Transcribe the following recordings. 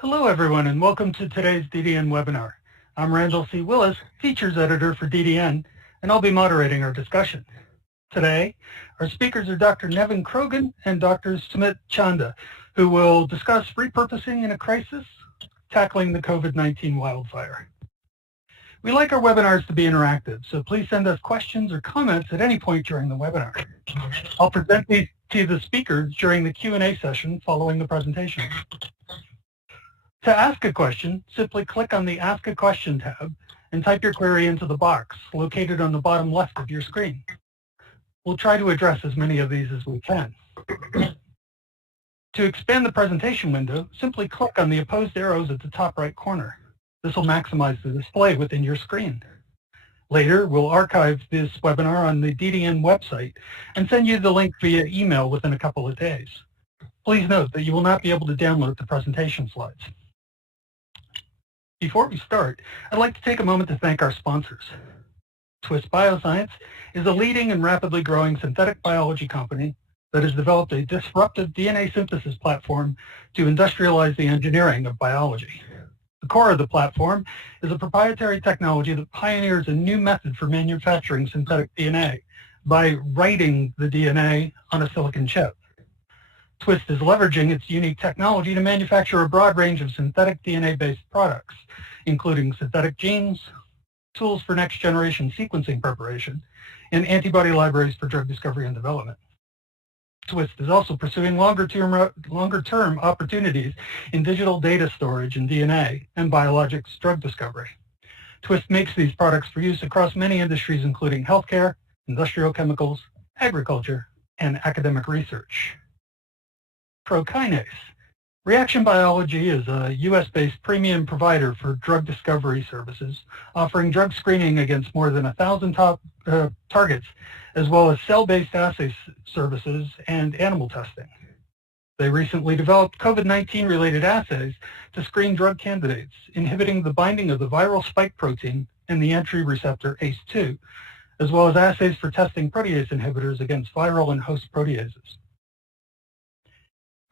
Hello everyone and welcome to today's DDN webinar. I'm Randall C. Willis, Features Editor for DDN, and I'll be moderating our discussion. Today, our speakers are Dr. Nevan Krogan and Dr. Sumit Chanda, who will discuss repurposing in a crisis, tackling the COVID-19 wildfire. We like our webinars to be interactive, so please send us questions or comments at any point during the webinar. I'll present these to the speakers during the Q&A session following the presentation. To ask a question, simply click on the Ask a Question tab and type your query into the box located on the bottom left of your screen. We'll try to address as many of these as we can. To expand the presentation window, simply click on the opposed arrows at the top right corner. This will maximize the display within your screen. Later, we'll archive this webinar on the DDN website and send you the link via email within a couple of days. Please note that you will not be able to download the presentation slides. Before we start, I'd like to take a moment to thank our sponsors. Twist Bioscience is a leading and rapidly growing synthetic biology company that has developed a disruptive DNA synthesis platform to industrialize the engineering of biology. The core of the platform is a proprietary technology that pioneers a new method for manufacturing synthetic DNA by writing the DNA on a silicon chip. Twist is leveraging its unique technology to manufacture a broad range of synthetic DNA-based products, including synthetic genes, tools for next-generation sequencing preparation, and antibody libraries for drug discovery and development. Twist is also pursuing longer-term opportunities in digital data storage and DNA and biologics drug discovery. Twist makes these products for use across many industries, including healthcare, industrial chemicals, agriculture, and academic research. Kinase. Reaction Biology is a U.S.-based premium provider for drug discovery services, offering drug screening against more than 1,000 targets, as well as cell-based assay services and animal testing. They recently developed COVID-19 related assays to screen drug candidates, inhibiting the binding of the viral spike protein and the entry receptor ACE2, as well as assays for testing protease inhibitors against viral and host proteases.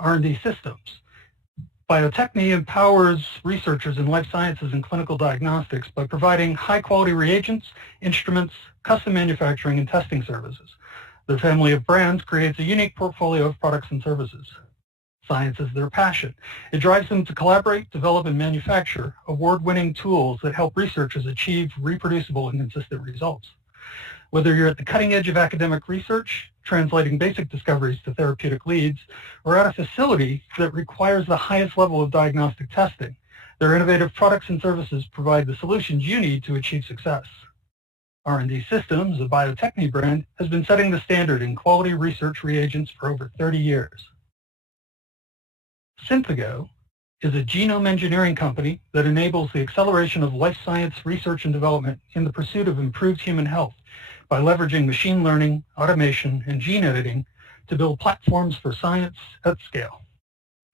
R&D Systems. Bio-Techne empowers researchers in life sciences and clinical diagnostics by providing high-quality reagents, instruments, custom manufacturing, and testing services. Their family of brands creates a unique portfolio of products and services. Science is their passion. It drives them to collaborate, develop, and manufacture award-winning tools that help researchers achieve reproducible and consistent results. Whether you're at the cutting edge of academic research, translating basic discoveries to therapeutic leads, or at a facility that requires the highest level of diagnostic testing, their innovative products and services provide the solutions you need to achieve success. R&D Systems, a Bio-Techne brand, has been setting the standard in quality research reagents for over 30 years. Synthigo is a genome engineering company that enables the acceleration of life science research and development in the pursuit of improved human health by leveraging machine learning, automation, and gene editing to build platforms for science at scale.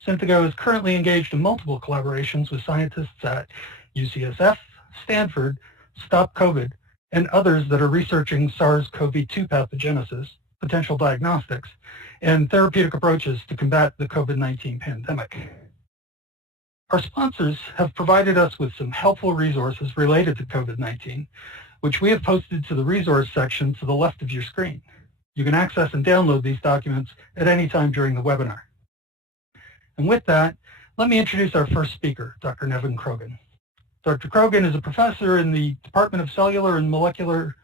Synthigo is currently engaged in multiple collaborations with scientists at UCSF, Stanford, Stop COVID, and others that are researching SARS-CoV-2 pathogenesis, potential diagnostics, and therapeutic approaches to combat the COVID-19 pandemic. Our sponsors have provided us with some helpful resources related to COVID-19, which we have posted to the resource section to the left of your screen. You can access and download these documents at any time during the webinar. And with that, let me introduce our first speaker, Dr. Nevan Krogan. Dr. Krogan is a professor in the Department of Cellular and Molecular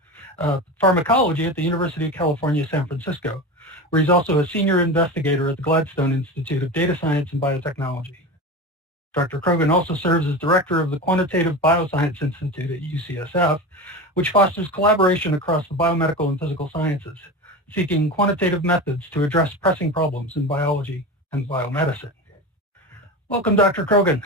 Pharmacology at the University of California, San Francisco, where he's also a senior investigator at the Gladstone Institute of Data Science and Biotechnology. Dr. Krogan also serves as director of the Quantitative Bioscience Institute at UCSF, which fosters collaboration across the biomedical and physical sciences, seeking quantitative methods to address pressing problems in biology and biomedicine. Welcome, Dr. Krogan.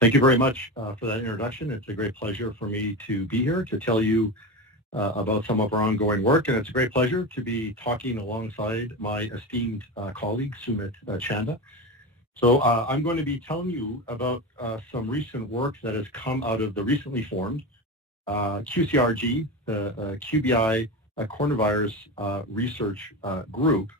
Thank you very much for that introduction. It's a great pleasure for me to be here to tell you about some of our ongoing work, and it's a great pleasure to be talking alongside my esteemed colleague, Sumit Chanda. So I'm going to be telling you about some recent work that has come out of the recently formed QCRG, the QBI Coronavirus Research Group.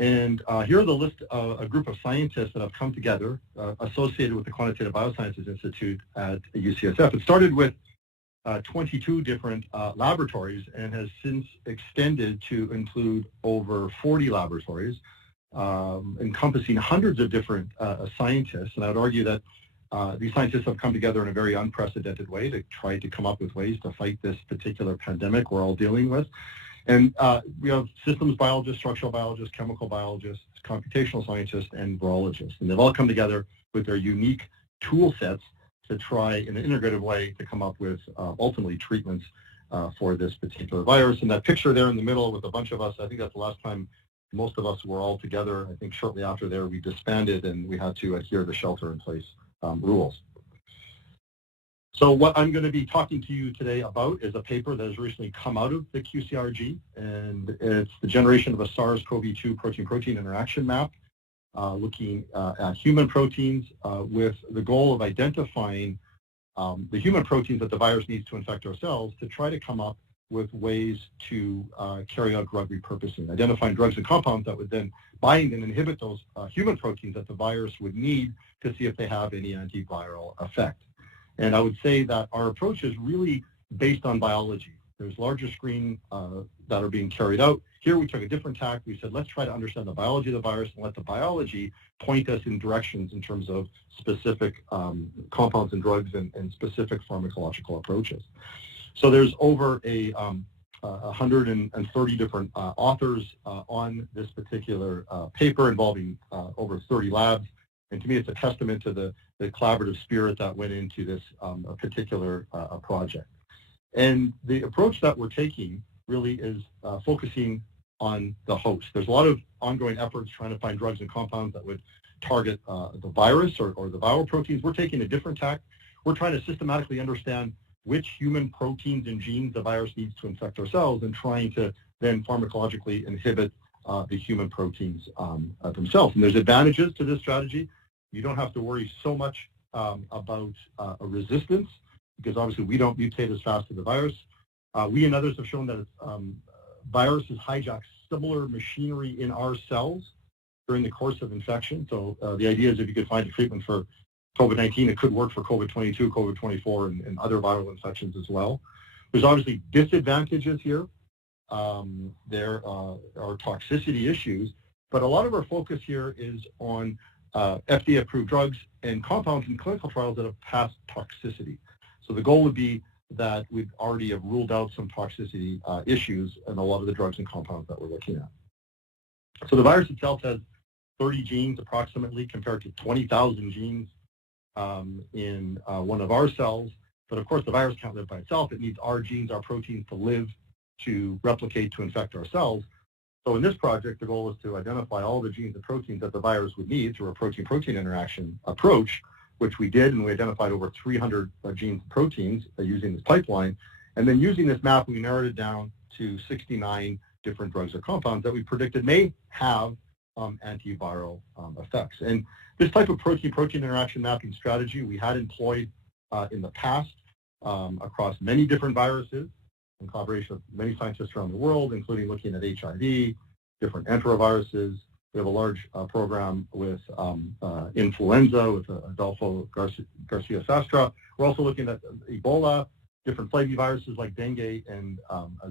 And here are the list of a group of scientists that have come together associated with the Quantitative Biosciences Institute at UCSF. It started with 22 different laboratories and has since extended to include over 40 laboratories, encompassing hundreds of different scientists. And I would argue that these scientists have come together in a very unprecedented way to try to come up with ways to fight this particular pandemic we're all dealing with. And we have systems biologists, structural biologists, chemical biologists, computational scientists, and virologists. And they've all come together with their unique tool sets to try in an integrative way to come up with ultimately treatments for this particular virus. And that picture there in the middle with a bunch of us, I think that's the last time most of us were all together. I think shortly after there we disbanded and we had to adhere to shelter-in-place rules. So what I'm going to be talking to you today about is a paper that has recently come out of the QCRG, and it's the generation of a SARS-CoV-2 protein-protein interaction map, looking at human proteins with the goal of identifying the human proteins that the virus needs to infect our cells to try to come up with ways to carry out drug repurposing, identifying drugs and compounds that would then bind and inhibit those human proteins that the virus would need to see if they have any antiviral effect. And I would say that our approach is really based on biology. There's larger screen that are being carried out. Here we took a different tack. We said, let's try to understand the biology of the virus and let the biology point us in directions in terms of specific compounds and drugs and specific pharmacological approaches. So there's over 130 different authors on this particular paper involving over 30 labs. And to me, it's a testament to the collaborative spirit that went into this particular project. And the approach that we're taking really is focusing on the host. There's a lot of ongoing efforts trying to find drugs and compounds that would target the virus or the viral proteins. We're taking a different tack. We're trying to systematically understand which human proteins and genes the virus needs to infect our cells and trying to then pharmacologically inhibit the human proteins themselves. And there's advantages to this strategy. You don't have to worry so much about a resistance because obviously we don't mutate as fast as the virus. We and others have shown that viruses hijack similar machinery in our cells during the course of infection. So the idea is if you could find a treatment for COVID-19, it could work for COVID-22, COVID-24, and other viral infections as well. There's obviously disadvantages here. There are toxicity issues, but a lot of our focus here is on FDA-approved drugs and compounds in clinical trials that have passed toxicity. So the goal would be that we'd already have ruled out some toxicity issues in a lot of the drugs and compounds that we're looking at. So the virus itself has 30 genes approximately compared to 20,000 genes in one of our cells. But of course, the virus can't live by itself. It needs our genes, our proteins to live, to replicate, to infect our cells. So in this project, the goal is to identify all the genes and proteins that the virus would need through a protein-protein interaction approach, which we did, and we identified over 300 genes and proteins using this pipeline. And then using this map, we narrowed it down to 69 different drugs or compounds that we predicted may have antiviral effects. And this type of protein-protein interaction mapping strategy we had employed in the past across many different viruses in collaboration with many scientists around the world, including looking at HIV, different enteroviruses. We have a large program with influenza with Adolfo Garcia Sastra. We're also looking at Ebola, different flaviviruses like dengue and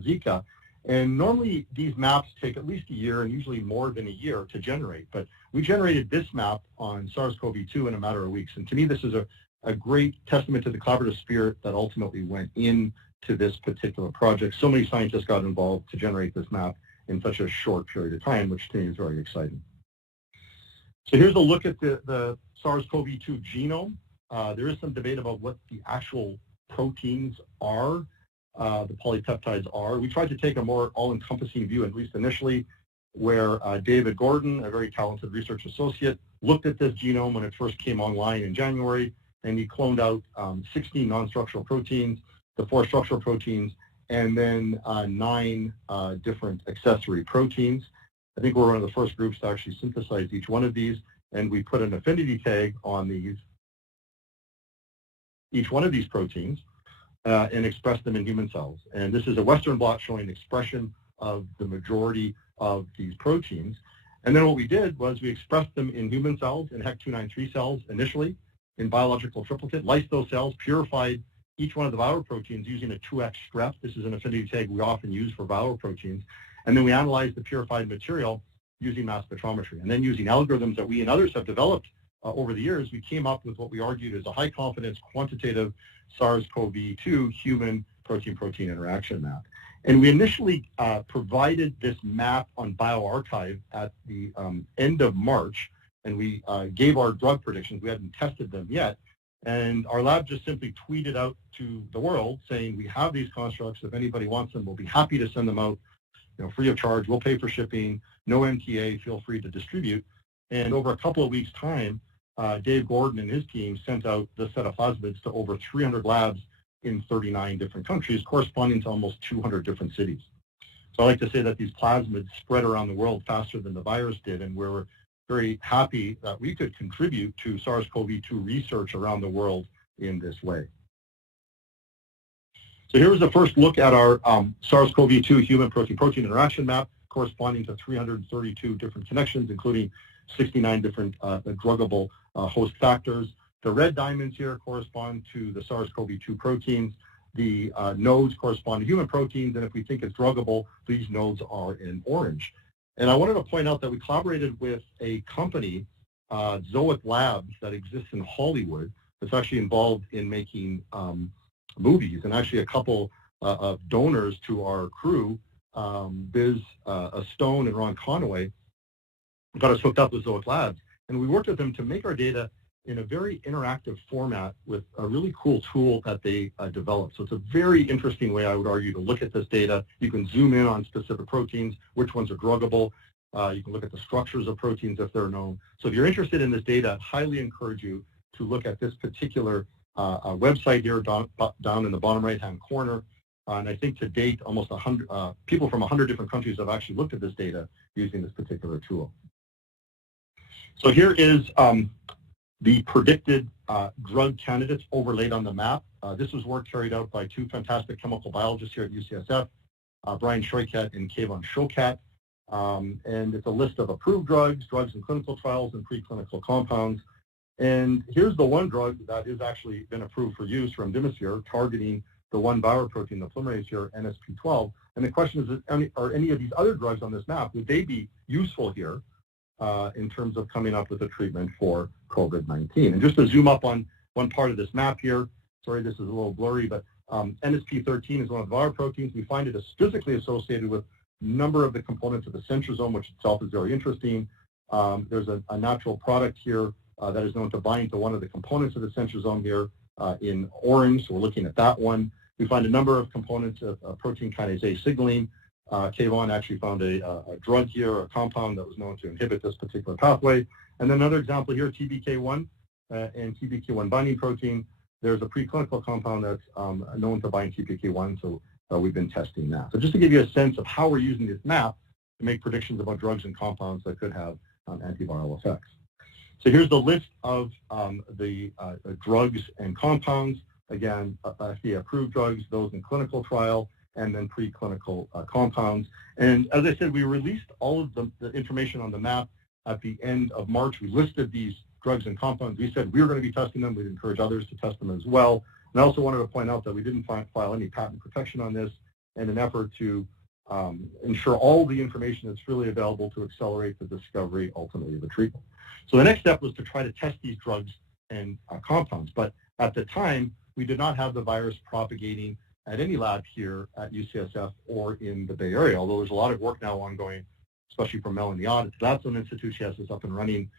Zika. And normally these maps take at least a year and usually more than a year to generate. But we generated this map on SARS-CoV-2 in a matter of weeks. And to me, this is a great testament to the collaborative spirit that ultimately went into this particular project. So many scientists got involved to generate this map in such a short period of time, which to me is very exciting. So here's a look at the SARS-CoV-2 genome. There is some debate about what the actual proteins are, the polypeptides are. We tried to take a more all-encompassing view, at least initially, where David Gordon, a very talented research associate, looked at this genome when it first came online in January, and he cloned out 16 non-structural proteins, the 4 structural proteins, and then 9 different accessory proteins. I think we're one of the first groups to actually synthesize each one of these, and we put an affinity tag on each one of these proteins and express them in human cells. And this is a Western blot showing expression of the majority of these proteins. And then what we did was we expressed them in human cells, in HEC293 cells initially, in biological triplicate, lysed those cells, purified each one of the viral proteins using a 2x strep. This is an affinity tag we often use for viral proteins. And then we analyzed the purified material using mass spectrometry. And then using algorithms that we and others have developed over the years, we came up with what we argued is a high confidence quantitative SARS-CoV-2 human protein-protein interaction map. And we initially provided this map on bioRxiv at the end of March, and we gave our drug predictions. We hadn't tested them yet. And our lab just simply tweeted out to the world saying, we have these constructs. If anybody wants them, we'll be happy to send them out, free of charge. We'll pay for shipping, no MTA, feel free to distribute. And over a couple of weeks' time, Dave Gordon and his team sent out this set of plasmids to over 300 labs in 39 different countries, corresponding to almost 200 different cities. So I like to say that these plasmids spread around the world faster than the virus did, and we're very happy that we could contribute to SARS-CoV-2 research around the world in this way. So here was the first look at our SARS-CoV-2 human protein-protein interaction map, corresponding to 332 different connections, including 69 different druggable host factors. The red diamonds here correspond to the SARS-CoV-2 proteins. The nodes correspond to human proteins, and if we think it's druggable, these nodes are in orange. And I wanted to point out that we collaborated with a company, Zoic Labs, that exists in Hollywood, that's actually involved in making movies, and actually a couple of donors to our crew, Biz Stone and Ron Conaway, got us hooked up with Zoic Labs. And we worked with them to make our data in a very interactive format with a really cool tool that they developed. So it's a very interesting way, I would argue, to look at this data. You can zoom in on specific proteins, which ones are druggable. You can look at the structures of proteins if they're known. So if you're interested in this data, I highly encourage you to look at this particular website here down in the bottom right-hand corner. And I think to date, almost 100 people from 100 different countries have actually looked at this data using this particular tool. So here is the predicted drug candidates overlaid on the map. This was work carried out by two fantastic chemical biologists here at UCSF, Brian Shoykat and Kayvon Shokat. And it's a list of approved drugs, drugs in clinical trials, and preclinical compounds. And here's the one drug that has actually been approved for use, remdesivir, targeting the one viral protein, the polymerase here, NSP12. And the question is, are any of these other drugs on this map, would they be useful here in terms of coming up with a treatment for COVID-19? And just to zoom up on one part of this map here, sorry, this is a little blurry, but NSP13 is one of the viral proteins. We find it is physically associated with a number of the components of the centrosome, which itself is very interesting. There's a natural product here that is known to bind to one of the components of the centrosome here in orange, so we're looking at that one. We find a number of components of protein kinase A signaling. Kayvon actually found a drug here, a compound that was known to inhibit this particular pathway. And then another example here, TBK1 and TBK1 binding protein. There's a preclinical compound that's known to bind TBK1, so we've been testing that. So just to give you a sense of how we're using this map to make predictions about drugs and compounds that could have antiviral effects. So here's the list of the drugs and compounds. Again, FDA-approved drugs, those in clinical trial, and then preclinical compounds. And as I said, we released all of the information on the map at the end of March. We listed these drugs and compounds. We said we were going to be testing them. We'd encourage others to test them as well. And I also wanted to point out that we didn't file any patent protection on this in an effort to ensure all the information that's freely available to accelerate the discovery, ultimately, of the treatment. So the next step was to try to test these drugs and compounds. But at the time, we did not have the virus propagating at any lab here at UCSF or in the Bay Area, although there's a lot of work now ongoing, especially from Melanie Ott at the Gladstone Institute. She has this up and running.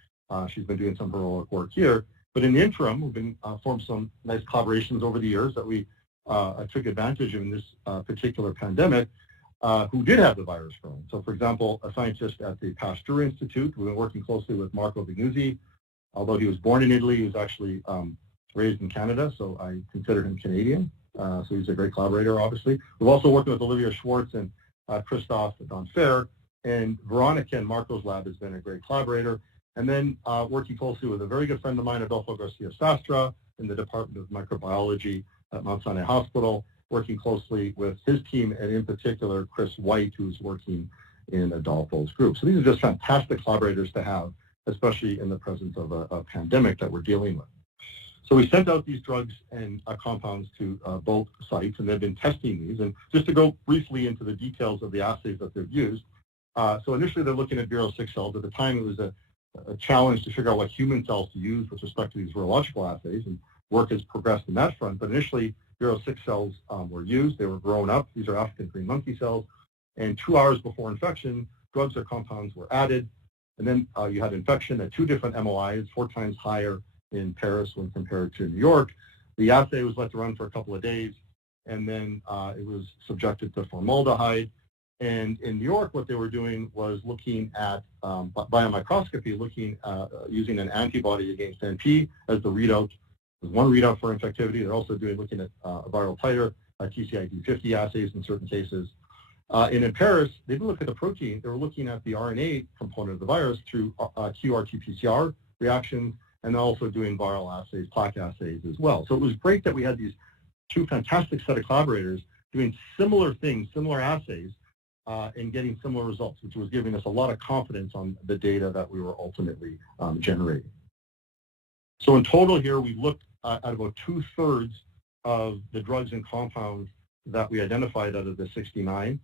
She's been doing some heroic work here. But in the interim, we've been formed some nice collaborations over the years that we took advantage of in this particular pandemic who did have the virus growing. So, for example, a scientist at the Pasteur Institute, we've been working closely with Marco Vignuzzi. Although he was born in Italy, he was actually raised in Canada, so I consider him Canadian. So he's a great collaborator, obviously. We've also worked with Olivia Schwartz and Christophe Donfer, and Veronica and Marco's lab has been a great collaborator. And then working closely with a very good friend of mine, Adolfo Garcia Sastra, in the Department of Microbiology at Mount Sinai Hospital, working closely with his team, and in particular, Chris White, who's working in Adolfo's group. So these are just fantastic collaborators to have, especially in the presence of a pandemic that we're dealing with. So we sent out these drugs and compounds to both sites, and they've been testing these. And just to go briefly into the details of the assays that they've used, so initially they're looking at Vero6 cells. At the time, it was a challenge to figure out what human cells to use with respect to these virological assays, and work has progressed in that front. But initially, Vero6 cells were used. They were grown up. These are African green monkey cells. And 2 hours before infection, drugs or compounds were added. And then you had infection at 2 different MOIs, 4 times higher in Paris when compared to New York. The assay was let to run for a couple of days, and then it was subjected to formaldehyde. And in New York, what they were doing was looking at biomicroscopy, using an antibody against NP as the readout. There's one readout for infectivity. They're also looking at a viral titer, TCID50 assays in certain cases. And in Paris, they didn't look at the protein. They were looking at the RNA component of the virus through qRT-PCR reactions, and also doing viral assays, plaque assays as well. So it was great that we had these 2 fantastic set of collaborators doing similar things, similar assays, and getting similar results, which was giving us a lot of confidence on the data that we were ultimately generating. So in total here, we looked at about 2/3 of the drugs and compounds that we identified out of the 69.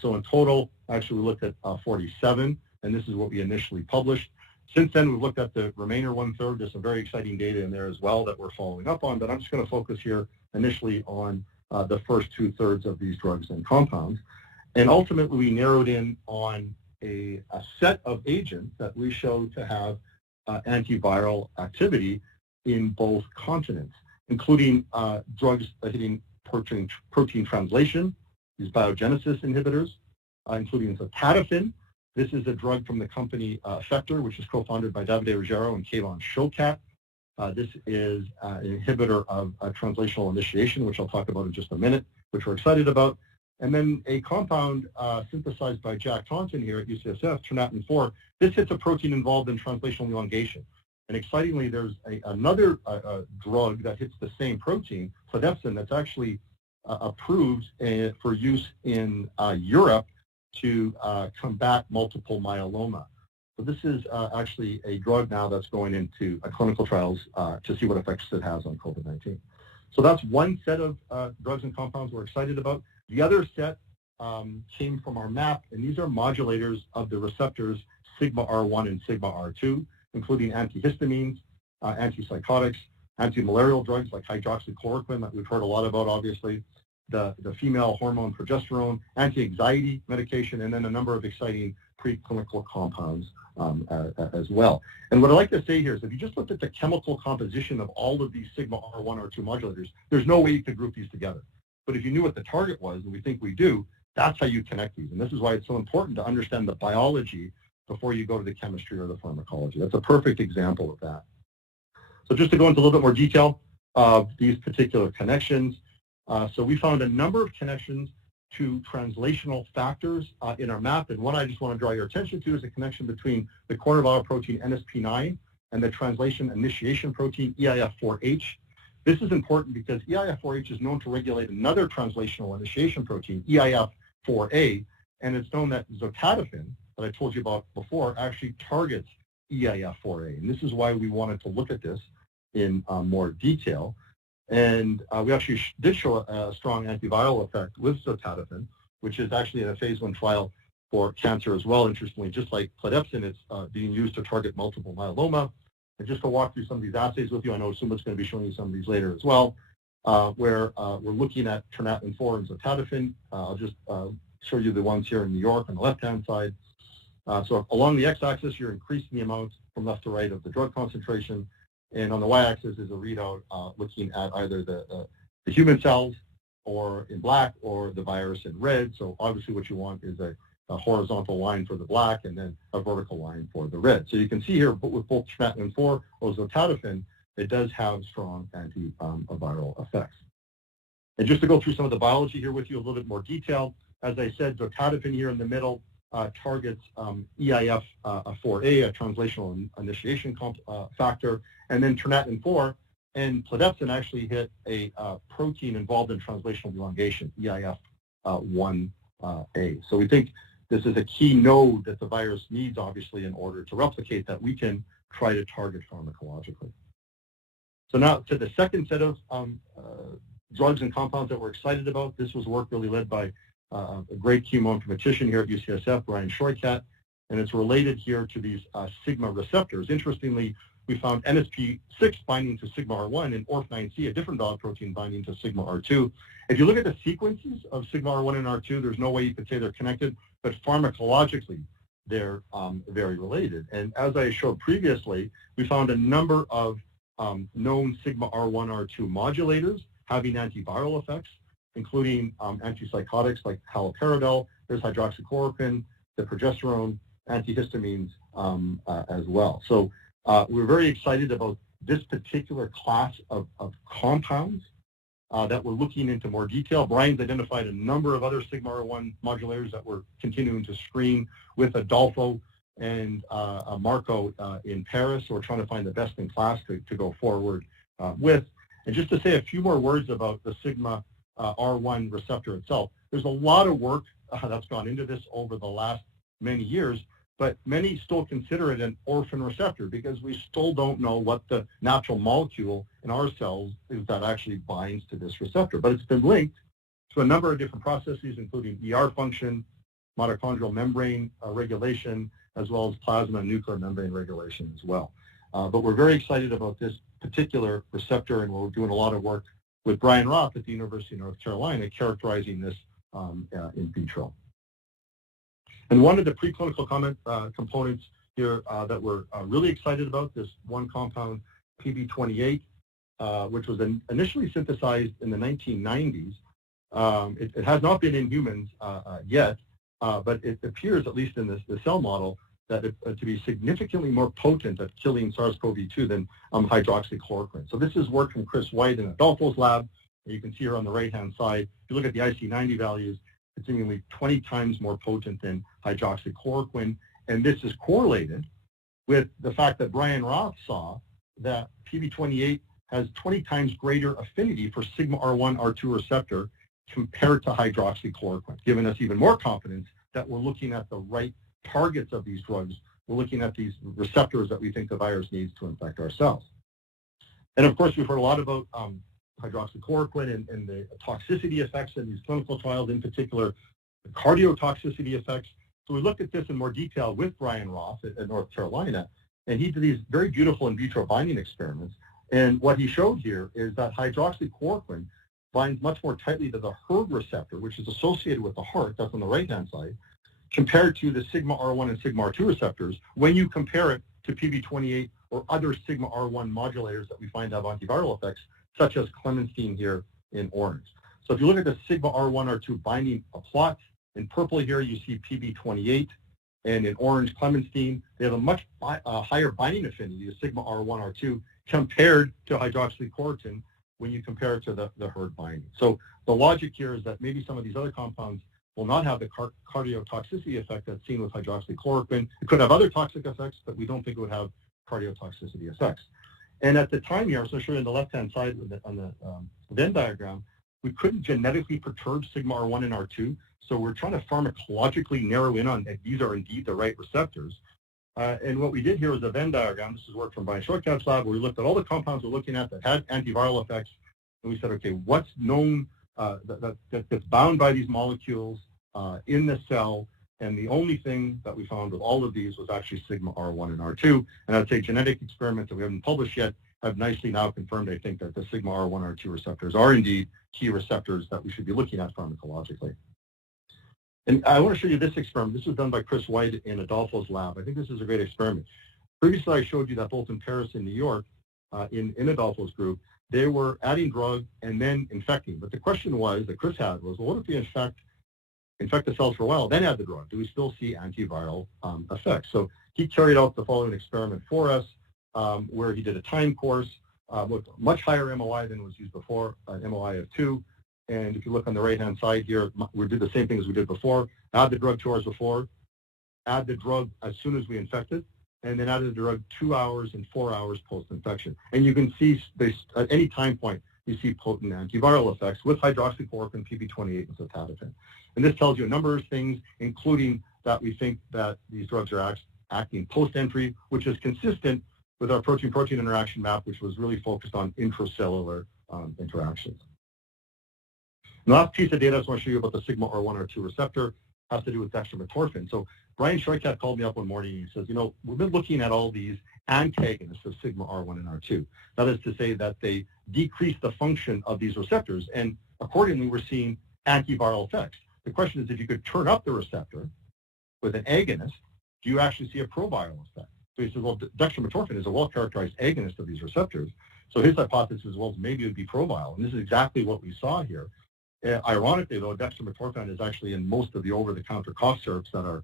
So in total, actually, we looked at 47, and this is what we initially published. Since then, we've looked at the remainder 1/3. There's some very exciting data in there as well that we're following up on, but I'm just going to focus here initially on the first 2/3 of these drugs and compounds. And ultimately, we narrowed in on a set of agents that we showed to have antiviral activity in both continents, including drugs hitting protein translation, these biogenesis inhibitors, including zotatofin. This is a drug from the company Effector, which is co-founded by Davide Ruggiero and Kayvon Shokat. This is an inhibitor of translational initiation, which I'll talk about in just a minute, which we're excited about. And then a compound synthesized by Jack Taunton here at UCSF, ternatin-4. This hits a protein involved in translational elongation. And excitingly, there's another drug that hits the same protein, pledepsin, that's actually approved for use in Europe to combat multiple myeloma. So this is actually a drug now that's going into clinical trials to see what effects it has on COVID-19. So that's one set of drugs and compounds we're excited about. The other set came from our map, and these are modulators of the receptors sigma R1 and sigma R2, including antihistamines, antipsychotics, antimalarial drugs like hydroxychloroquine that we've heard a lot about, obviously, the female hormone progesterone, anti-anxiety medication, and then a number of exciting preclinical compounds as well. And what I like to say here is if you just looked at the chemical composition of all of these sigma R1, R2 modulators, there's no way you could group these together. But if you knew what the target was, and we think we do, that's how you connect these. And this is why it's so important to understand the biology before you go to the chemistry or the pharmacology. That's a perfect example of that. So just to go into a little bit more detail of these particular connections, so we found a number of connections to translational factors in our map, and one I just want to draw your attention to is a connection between the corner viral protein NSP9 and the translation initiation protein EIF4H. This is important because EIF4H is known to regulate another translational initiation protein, EIF4A, and it's known that zotatofin, that I told you about before, actually targets EIF4A, and this is why we wanted to look at this in more detail. And we actually did show a strong antiviral effect with zotatofin, which is actually in a phase 1 trial for cancer as well. Interestingly, just like pledepsin, it's being used to target multiple myeloma. And just to walk through some of these assays with you, I know Sumit's going to be showing you some of these later as well, where we're looking at ternatin-4 and zotatofin. I'll just show you the ones here in New York on the left-hand side. So along the x-axis, you're increasing the amount from left to right of the drug concentration. And on the y-axis is a readout looking at either the human cells or in black or the virus in red. So obviously what you want is a horizontal line for the black and then a vertical line for the red. So you can see here with both ternatin-4 or zotatofin, it does have strong antiviral effects. And just to go through some of the biology here with you a little bit more detail, as I said, zotatofin here in the middle targets EIF4A, a translational initiation factor, and then ternatin-4 and pledepsin actually hit a protein involved in translational elongation, EIF1A. So we think This is a key node that the virus needs, obviously, in order to replicate that we can try to target pharmacologically. So now to the second set of drugs and compounds that we're excited about. This was work really led by a great chemoinformatician here at UCSF, Brian Shoykat, and it's related here to these sigma receptors. Interestingly, we found NSP6 binding to sigma R1 and ORF9C, a different dog protein binding to sigma R2. If you look at the sequences of sigma R1 and R2, there's no way you could say they're connected, but pharmacologically, they're very related. And as I showed previously, we found a number of known sigma R1, R2 modulators having antiviral effects, including antipsychotics like haloperidol, there's hydroxychloroquine, the progesterone, antihistamines as well. So we're very excited about this particular class of compounds that we're looking into more detail. Brian's identified a number of other sigma R1 modulators that we're continuing to screen with Adolfo and Marco in Paris. So we're trying to find the best in class to go forward with. And just to say a few more words about the sigma R1 receptor itself, there's a lot of work that's gone into this over the last many years, but many still consider it an orphan receptor because we still don't know what the natural molecule in our cells is that actually binds to this receptor. But it's been linked to a number of different processes, including ER function, mitochondrial membrane regulation, as well as plasma and nuclear membrane regulation as well. But we're very excited about this particular receptor, and we're doing a lot of work with Brian Roth at the University of North Carolina characterizing this in vitro. And one of the preclinical components here that we're really excited about, this one compound, PB28, which was initially synthesized in the 1990s. It has not been in humans yet, but it appears, at least in the cell model, that it to be significantly more potent at killing SARS-CoV-2 than hydroxychloroquine. So this is work from Chris White in Adolfo's lab. You can see here on the right-hand side, if you look at the IC90 values, it's seemingly 20 times more potent than hydroxychloroquine. And this is correlated with the fact that Brian Roth saw that PB28 has 20 times greater affinity for sigma R1, R2 receptor compared to hydroxychloroquine, giving us even more confidence that we're looking at the right targets of these drugs. We're looking at these receptors that we think the virus needs to infect our cells. And of course, we've heard a lot about hydroxychloroquine and the toxicity effects in these clinical trials, in particular, the cardiotoxicity effects. So we looked at this in more detail with Brian Roth at North Carolina, and he did these very beautiful in vitro binding experiments. And what he showed here is that hydroxychloroquine binds much more tightly to the hERG receptor, which is associated with the heart, that's on the right-hand side, compared to the sigma R1 and sigma R2 receptors when you compare it to PB28 or other sigma R1 modulators that we find have antiviral effects, such as clemenstein here in orange. So if you look at the sigma R1, R2 binding plot, in purple here you see PB28, and in orange clemenstein. They have a much higher binding affinity to sigma R1, R2 compared to hydroxychloroquine when you compare it to the hERG binding. So the logic here is that maybe some of these other compounds will not have the cardiotoxicity effect that's seen with hydroxychloroquine. It could have other toxic effects, but we don't think it would have cardiotoxicity effects. And at the time here, so I'll show you on the left-hand side on the Venn diagram, we couldn't genetically perturb sigma R1 and R2, so we're trying to pharmacologically narrow in on that these are indeed the right receptors. And what we did here was a Venn diagram. This is work from Brian Shoykat's lab, where we looked at all the compounds we're looking at that had antiviral effects, and we said, okay, what's known that's bound by these molecules in the cell? And the only thing that we found with all of these was actually sigma R1 and R2. And I'd say genetic experiments that we haven't published yet have nicely now confirmed, I think, that the sigma R1, R2 receptors are indeed key receptors that we should be looking at pharmacologically. And I want to show you this experiment. This was done by Chris White in Adolfo's lab. I think this is a great experiment. Previously, I showed you that both in Paris and New York, in Adolfo's group, they were adding drug and then infecting. But the question was, that Chris had was, well, what if we infect the cells for a while, then add the drug? Do we still see antiviral effects? So he carried out the following experiment for us, where he did a time course with much higher MOI than was used before, an MOI of 2. And if you look on the right-hand side here, we did the same thing as we did before. Add the drug 2 hours before, add the drug as soon as we infected, and then add the drug 2 hours and 4 hours post-infection. And you can see at any time point, you see potent antiviral effects with hydroxychloroquine, PP28, and cytadofan. And this tells you a number of things, including that we think that these drugs are acting post-entry, which is consistent with our protein-protein interaction map, which was really focused on intracellular interactions. The last piece of data I just want to show you about the sigma R1 R2 receptor has to do with dextromethorphan. So Brian Scheukat called me up one morning and he says, you know, we've been looking at all these antagonists of sigma R1 and R2. That is to say that they decrease the function of these receptors, and accordingly we're seeing antiviral effects. The question is, if you could turn up the receptor with an agonist, do you actually see a proviral effect? So he says, well, dextromethorphan is a well-characterized agonist of these receptors. So his hypothesis was maybe it would be proviral, and this is exactly what we saw here. Ironically, though, dextromethorphan is actually in most of the over-the-counter cough syrups that are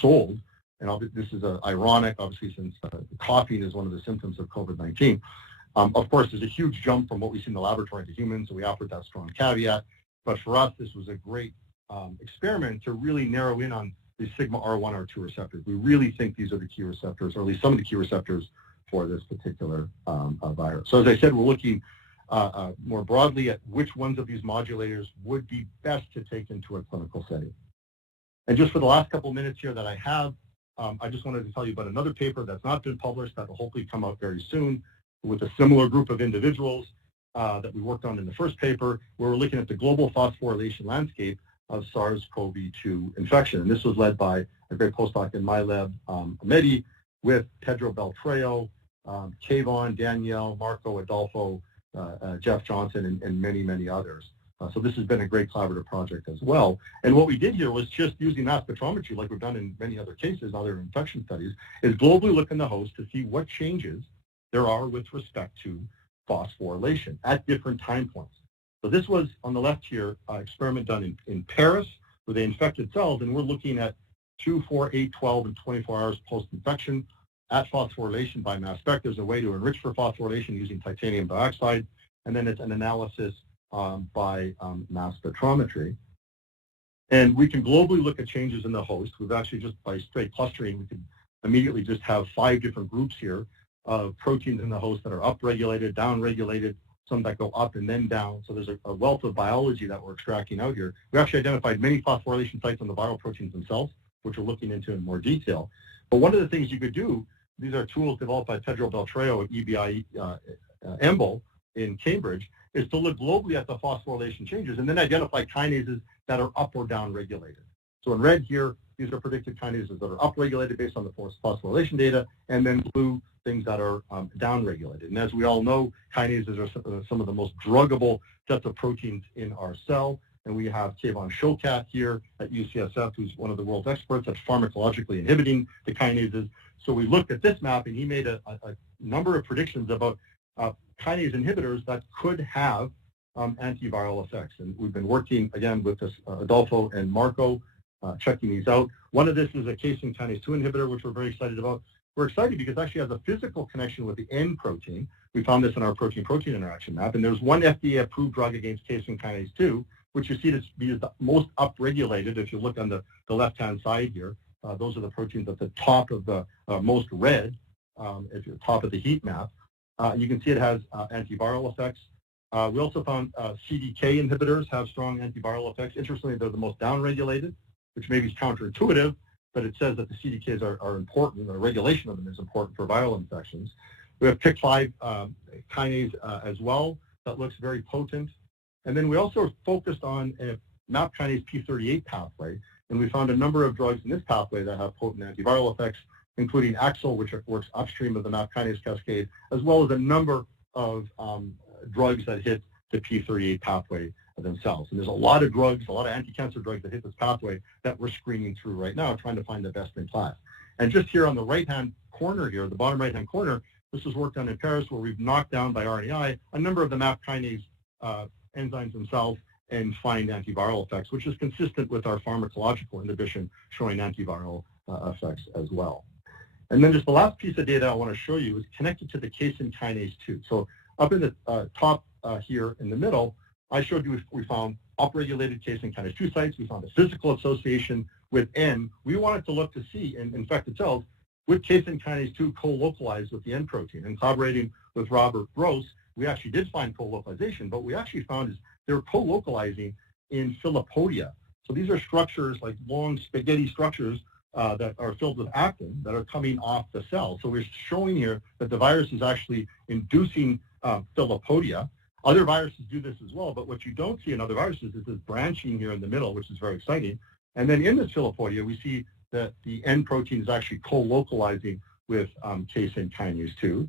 sold, and this is ironic, obviously, since coughing is one of the symptoms of COVID-19. Of course, there's a huge jump from what we see in the laboratory to humans, so we offered that strong caveat. But for us, this was a great experiment to really narrow in on the sigma R1, R2 receptors. We really think these are the key receptors, or at least some of the key receptors for this particular virus. So as I said, we're looking more broadly at which ones of these modulators would be best to take into a clinical setting. And just for the last couple of minutes here that I have, I just wanted to tell you about another paper that's not been published that will hopefully come out very soon with a similar group of individuals that we worked on in the first paper, where we're looking at the global phosphorylation landscape of SARS-CoV-2 infection. And this was led by a great postdoc in my lab, Mehdi, with Pedro Beltrao, Kayvon, Danielle, Marco, Adolfo, Jeff Johnson, and many, many others. So this has been a great collaborative project as well. And what we did here was just using mass spectrometry, like we've done in many other cases, other infection studies, is globally look in the host to see what changes there are with respect to phosphorylation at different time points. So this was, on the left here, an experiment done in Paris where they infected cells, and we're looking at 2, 4, 8, 12, and 24 hours post-infection at phosphorylation by mass spec. There's a way to enrich for phosphorylation using titanium dioxide, and then it's an analysis by mass spectrometry. And we can globally look at changes in the host. We've actually, just by straight clustering, we could immediately just have 5 different groups here of proteins in the host that are upregulated, downregulated, some that go up and then down. So there's a wealth of biology that we're extracting out here. We actually identified many phosphorylation sites on the viral proteins themselves, which we're looking into in more detail. But one of the things you could do, these are tools developed by Pedro Beltrao at EBI EMBL in Cambridge, is to look globally at the phosphorylation changes and then identify kinases that are up or down regulated. So in red here, these are predicted kinases that are upregulated based on the phosphorylation data, and then blue, things that are downregulated. And as we all know, kinases are some of the most druggable sets of proteins in our cell. And we have Kayvon Scheukat here at UCSF, who's one of the world's experts at pharmacologically inhibiting the kinases. So we looked at this map, and he made a number of predictions about kinase inhibitors that could have antiviral effects. And we've been working, again, with this Adolfo and Marco, checking these out. One of this is a casein kinase 2 inhibitor, which we're very excited about. We're excited because it actually has a physical connection with the N protein. We found this in our protein-protein interaction map. And there's one FDA-approved drug against casein kinase 2, which you see to be the most upregulated. If you look on the left-hand side here, those are the proteins at the top of the most red, at the top of the heat map. You can see it has antiviral effects. We also found CDK inhibitors have strong antiviral effects. Interestingly, they're the most downregulated, which maybe is counterintuitive, but it says that the CDKs are important, the regulation of them is important for viral infections. We have PIK5 kinase as well that looks very potent. And then we also focused on a MAP kinase P38 pathway, and we found a number of drugs in this pathway that have potent antiviral effects, including Axel, which works upstream of the MAP kinase cascade, as well as a number of drugs that hit the P38 pathway themselves. And there's a lot of drugs, a lot of anti-cancer drugs that hit this pathway that we're screening through right now, trying to find the best in class. And just here on the right-hand corner here, the bottom right-hand corner, this was work done in Paris where we've knocked down by RNAi a number of the MAP kinase enzymes themselves and find antiviral effects, which is consistent with our pharmacological inhibition showing antiviral effects as well. And then just the last piece of data I want to show you is connected to the casein kinase 2. So up in the top here in the middle, I showed you we found upregulated casein kinase 2 sites. We found a physical association with N. We wanted to look to see in infected cells would casein kinase 2 co-localize with the N protein. And collaborating with Robert Gross, we actually did find co-localization, but what we actually found is they were co-localizing in Filopodia. So these are structures like long spaghetti structures that are filled with actin that are coming off the cell. So we're showing here that the virus is actually inducing Filopodia. Other viruses do this as well, but what you don't see in other viruses is this branching here in the middle, which is very exciting. And then in this Filopodia, we see that the N protein is actually co-localizing with casein kinase 2.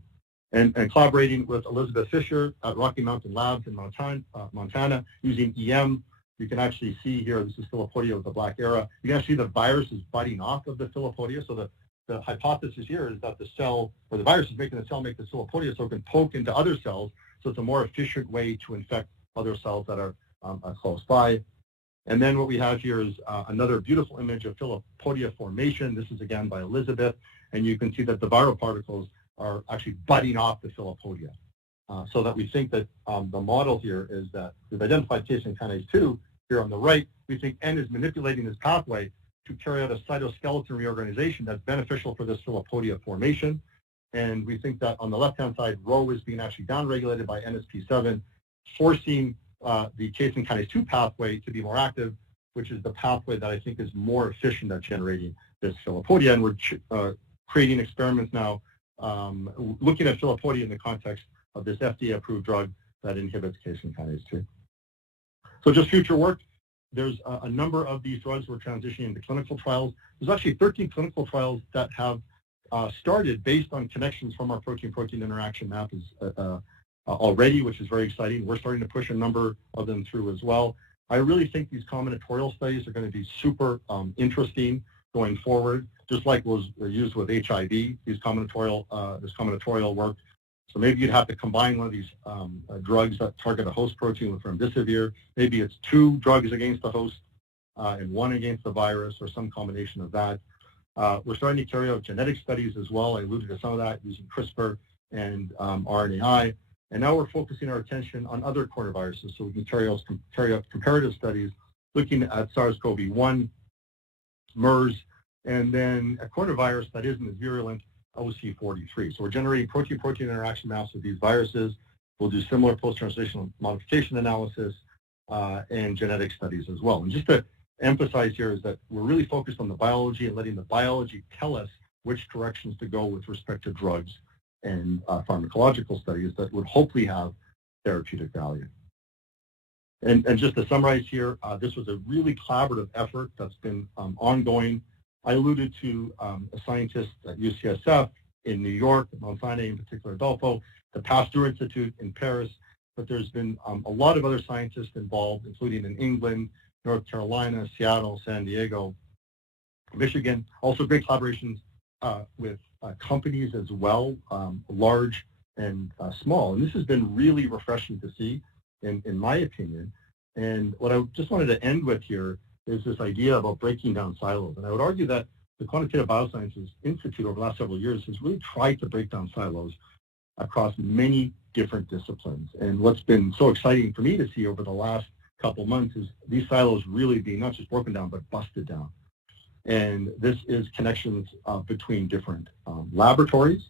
And collaborating with Elizabeth Fisher at Rocky Mountain Labs in Montana using EM, you can actually see here, this is Filopodia with the black arrow. You can actually see the virus is budding off of the Filopodia. So the hypothesis here is that the cell, or the virus is making the cell make the Filopodia so it can poke into other cells. So it's a more efficient way to infect other cells that are close by. And then what we have here is another beautiful image of Filopodia formation. This is again by Elizabeth. And you can see that the viral particles are actually budding off the Filopodia. So that we think that the model here is that we've identified casein kinase 2 here on the right. We think N is manipulating this pathway to carry out a cytoskeleton reorganization that's beneficial for this Filopodia formation. And we think that on the left-hand side, Rho is being actually downregulated by NSP7, forcing the casein kinase 2 pathway to be more active, which is the pathway that I think is more efficient at generating this Filopodia. And we're creating experiments now looking at Filopodia in the context of this FDA-approved drug that inhibits casein kinase 2. So just future work, there's a number of these drugs we're transitioning into clinical trials. There's actually 13 clinical trials that have started based on connections from our protein-protein interaction map already, which is very exciting. We're starting to push a number of them through as well. I really think these combinatorial studies are going to be super interesting going forward, just like was used with HIV, this combinatorial work. So maybe you'd have to combine one of these drugs that target a host protein with remdesivir. Maybe it's 2 drugs against the host and 1 against the virus, or some combination of that. We're starting to carry out genetic studies as well. I alluded to some of that using CRISPR and RNAi. And now we're focusing our attention on other coronaviruses, so we can carry out comparative studies looking at SARS-CoV-1, MERS, and then a coronavirus that isn't as virulent, OC43. So we're generating protein-protein interaction maps with these viruses. We'll do similar post-translational modification analysis and genetic studies as well. And just to emphasize here is that we're really focused on the biology and letting the biology tell us which directions to go with respect to drugs and pharmacological studies that would hopefully have therapeutic value. And just to summarize here, this was a really collaborative effort that's been ongoing. I alluded to a scientist at UCSF in New York, Mount Sinai in particular, Adolfo, the Pasteur Institute in Paris, but there's been a lot of other scientists involved, including in England, North Carolina, Seattle, San Diego, Michigan. Also great collaborations with companies as well, large and small. And this has been really refreshing to see, in my opinion. And what I just wanted to end with here is this idea about breaking down silos. And I would argue that the Quantitative Biosciences Institute over the last several years has really tried to break down silos across many different disciplines. And what's been so exciting for me to see over the last couple months is these silos really being not just broken down, but busted down. And this is connections between different laboratories,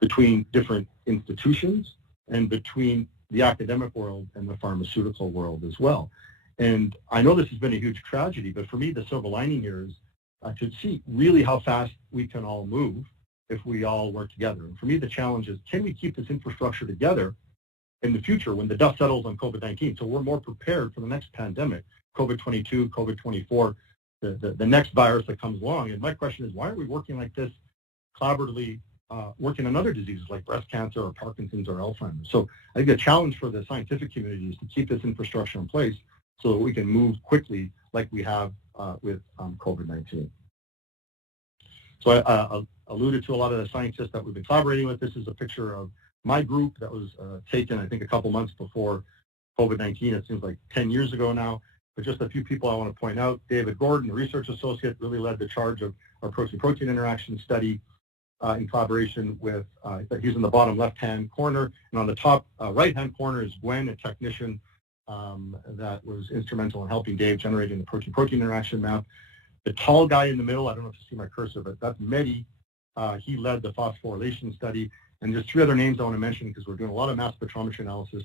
between different institutions, and between the academic world and the pharmaceutical world as well. And I know this has been a huge tragedy, but for me, the silver lining here is to see really how fast we can all move if we all work together. And for me, the challenge is, can we keep this infrastructure together in the future when the dust settles on COVID-19? So we're more prepared for the next pandemic, COVID-22, COVID-24, the next virus that comes along. And my question is, why aren't we working like this collaboratively, working on other diseases like breast cancer or Parkinson's or Alzheimer's? So I think the challenge for the scientific community is to keep this infrastructure in place so that we can move quickly like we have with COVID-19. So I alluded to a lot of the scientists that we've been collaborating with. This is a picture of my group that was taken, I think, a couple months before COVID-19. It seems like 10 years ago now. But just a few people I want to point out. David Gordon, a research associate, really led the charge of our protein-protein interaction study in collaboration with, he's in the bottom left-hand corner. And on the top right-hand corner is Gwen, a technician that was instrumental in helping Dave generating the protein-protein interaction map. The tall guy in the middle, I don't know if you see my cursor, but that's Mehdi, He led the phosphorylation study. And there's three other names I want to mention because we're doing a lot of mass spectrometry analysis.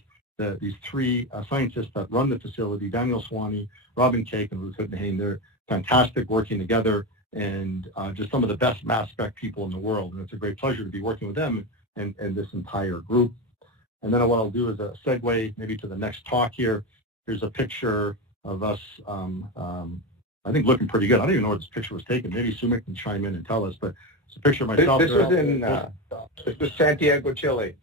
These three scientists that run the facility, Daniel Swanee, Robin Cake, and Ruth Huttenhain, they're fantastic working together and just some of the best mass spec people in the world. And it's a great pleasure to be working with them and this entire group. And then what I'll do is a segue maybe to the next talk here. Here's a picture of us, I think looking pretty good. I don't even know where this picture was taken. Maybe Sumit can chime in and tell us, but it's a picture of myself. This was Santiago, Chile.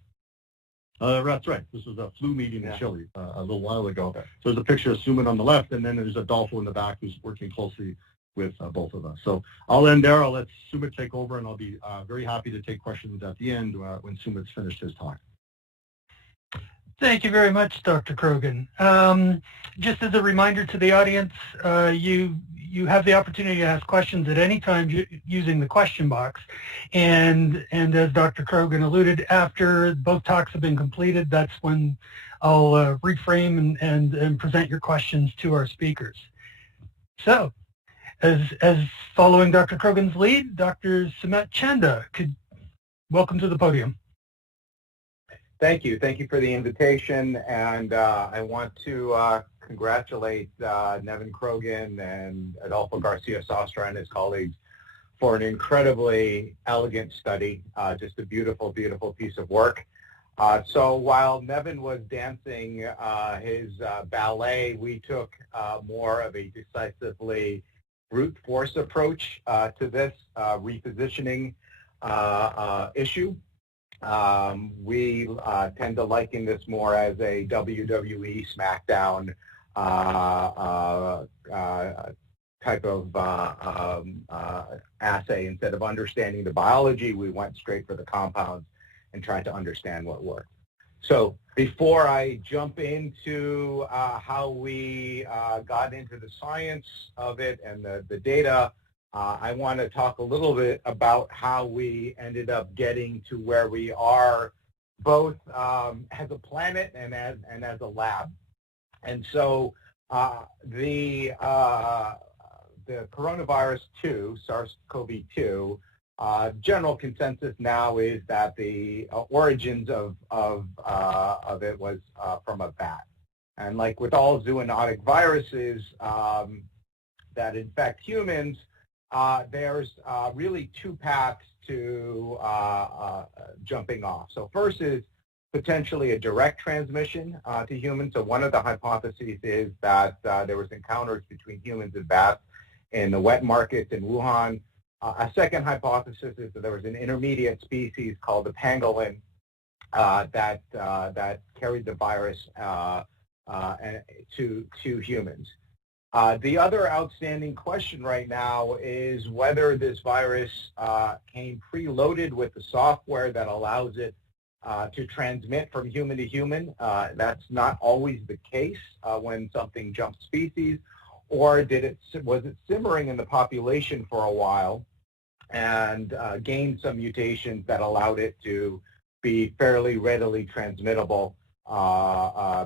That's right. This was a flu meeting in Chile a little while ago. Okay. So there's a picture of Sumit on the left, and then there's Adolfo in the back who's working closely with both of us. So I'll end there. I'll let Sumit take over, and I'll be very happy to take questions at the end when Sumit's finished his talk. Thank you very much, Dr. Krogan. Just as a reminder to the audience, you have the opportunity to ask questions at any time using the question box. And as Dr. Krogan alluded, after both talks have been completed, that's when I'll reframe and present your questions to our speakers. So, as following Dr. Krogan's lead, Dr. Sumit Chanda, welcome to the podium. Thank you. Thank you for the invitation, and I want to congratulate Nevan Krogan and Adolfo Garcia Sastra and his colleagues for an incredibly elegant study, just a beautiful, beautiful piece of work. So while Nevan was dancing his ballet, we took more of a decisively brute force approach to this repositioning issue. We tend to liken this more as a WWE SmackDown type of assay. Instead of understanding the biology, we went straight for the compounds and tried to understand what worked. So before I jump into how we got into the science of it and the data, I want to talk a little bit about how we ended up getting to where we are, both as a planet and as a lab. And so the coronavirus 2, SARS-CoV-2, general consensus now is that the origins of it was from a bat. And like with all zoonotic viruses that infect humans, there's really two paths to jumping off. So first is potentially a direct transmission to humans. So one of the hypotheses is that there was encounters between humans and bats in the wet markets in Wuhan. A second hypothesis is that there was an intermediate species called the pangolin that carried the virus to humans. The other outstanding question right now is whether this virus came preloaded with the software that allows it to transmit from human to human. That's not always the case when something jumps species, or was it simmering in the population for a while and gained some mutations that allowed it to be fairly readily transmittable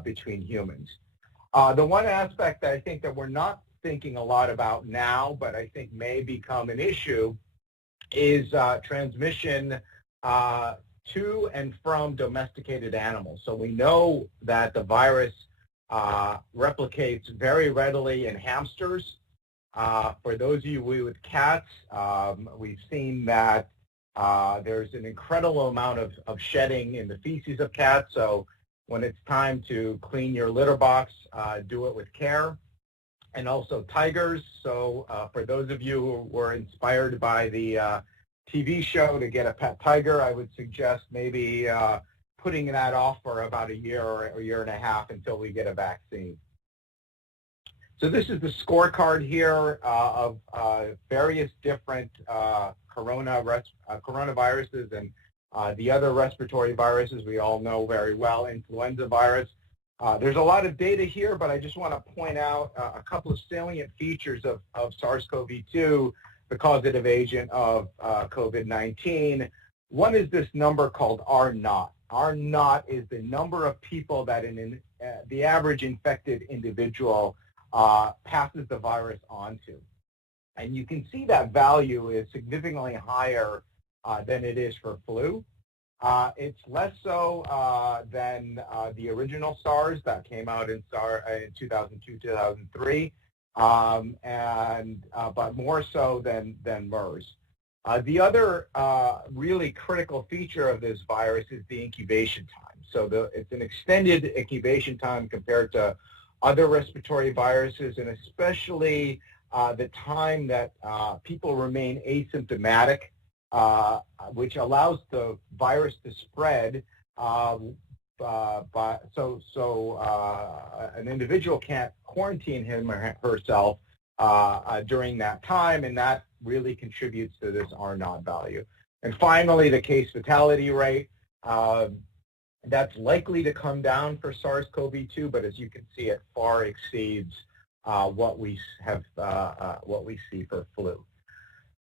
between humans. The one aspect that I think that we're not thinking a lot about now, but I think may become an issue, is transmission to and from domesticated animals. So we know that the virus replicates very readily in hamsters. For those of you with cats, we've seen that there's an incredible amount of shedding in the feces of cats. So when it's time to clean your litter box, do it with care. And also tigers. So for those of you who were inspired by the TV show to get a pet tiger, I would suggest maybe putting that off for about a year or a year and a half until we get a vaccine. So this is the scorecard here of various different coronaviruses and the other respiratory viruses we all know very well, influenza virus. There's a lot of data here, but I just want to point out a couple of salient features of SARS-CoV-2, the causative agent of COVID-19. One is this number called R0. R0 is the number of people that the average infected individual passes the virus on to. And you can see that value is significantly higher than it is for flu. It's less so than the original SARS that came out in 2002, 2003, but more so than MERS. The other really critical feature of this virus is the incubation time. So it's an extended incubation time compared to other respiratory viruses, and especially the time that people remain asymptomatic, which allows the virus to spread. An individual can't quarantine him or herself during that time, and that really contributes to this R0 value. And finally, the case fatality rate. That's likely to come down for SARS-CoV-2, but as you can see, it far exceeds what we see for flu.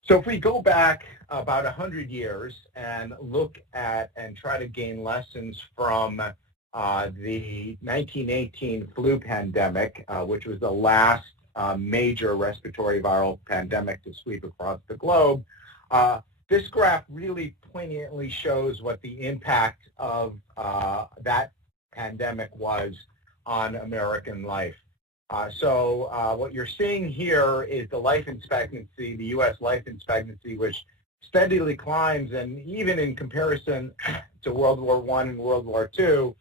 So if we go back about 100 years and look at and try to gain lessons from the 1918 flu pandemic, which was the last major respiratory viral pandemic to sweep across the globe, this graph really poignantly shows what the impact of that pandemic was on American life. So what you're seeing here is the life expectancy, the U.S. life expectancy, which steadily climbs, and even in comparison to World War I and World War II,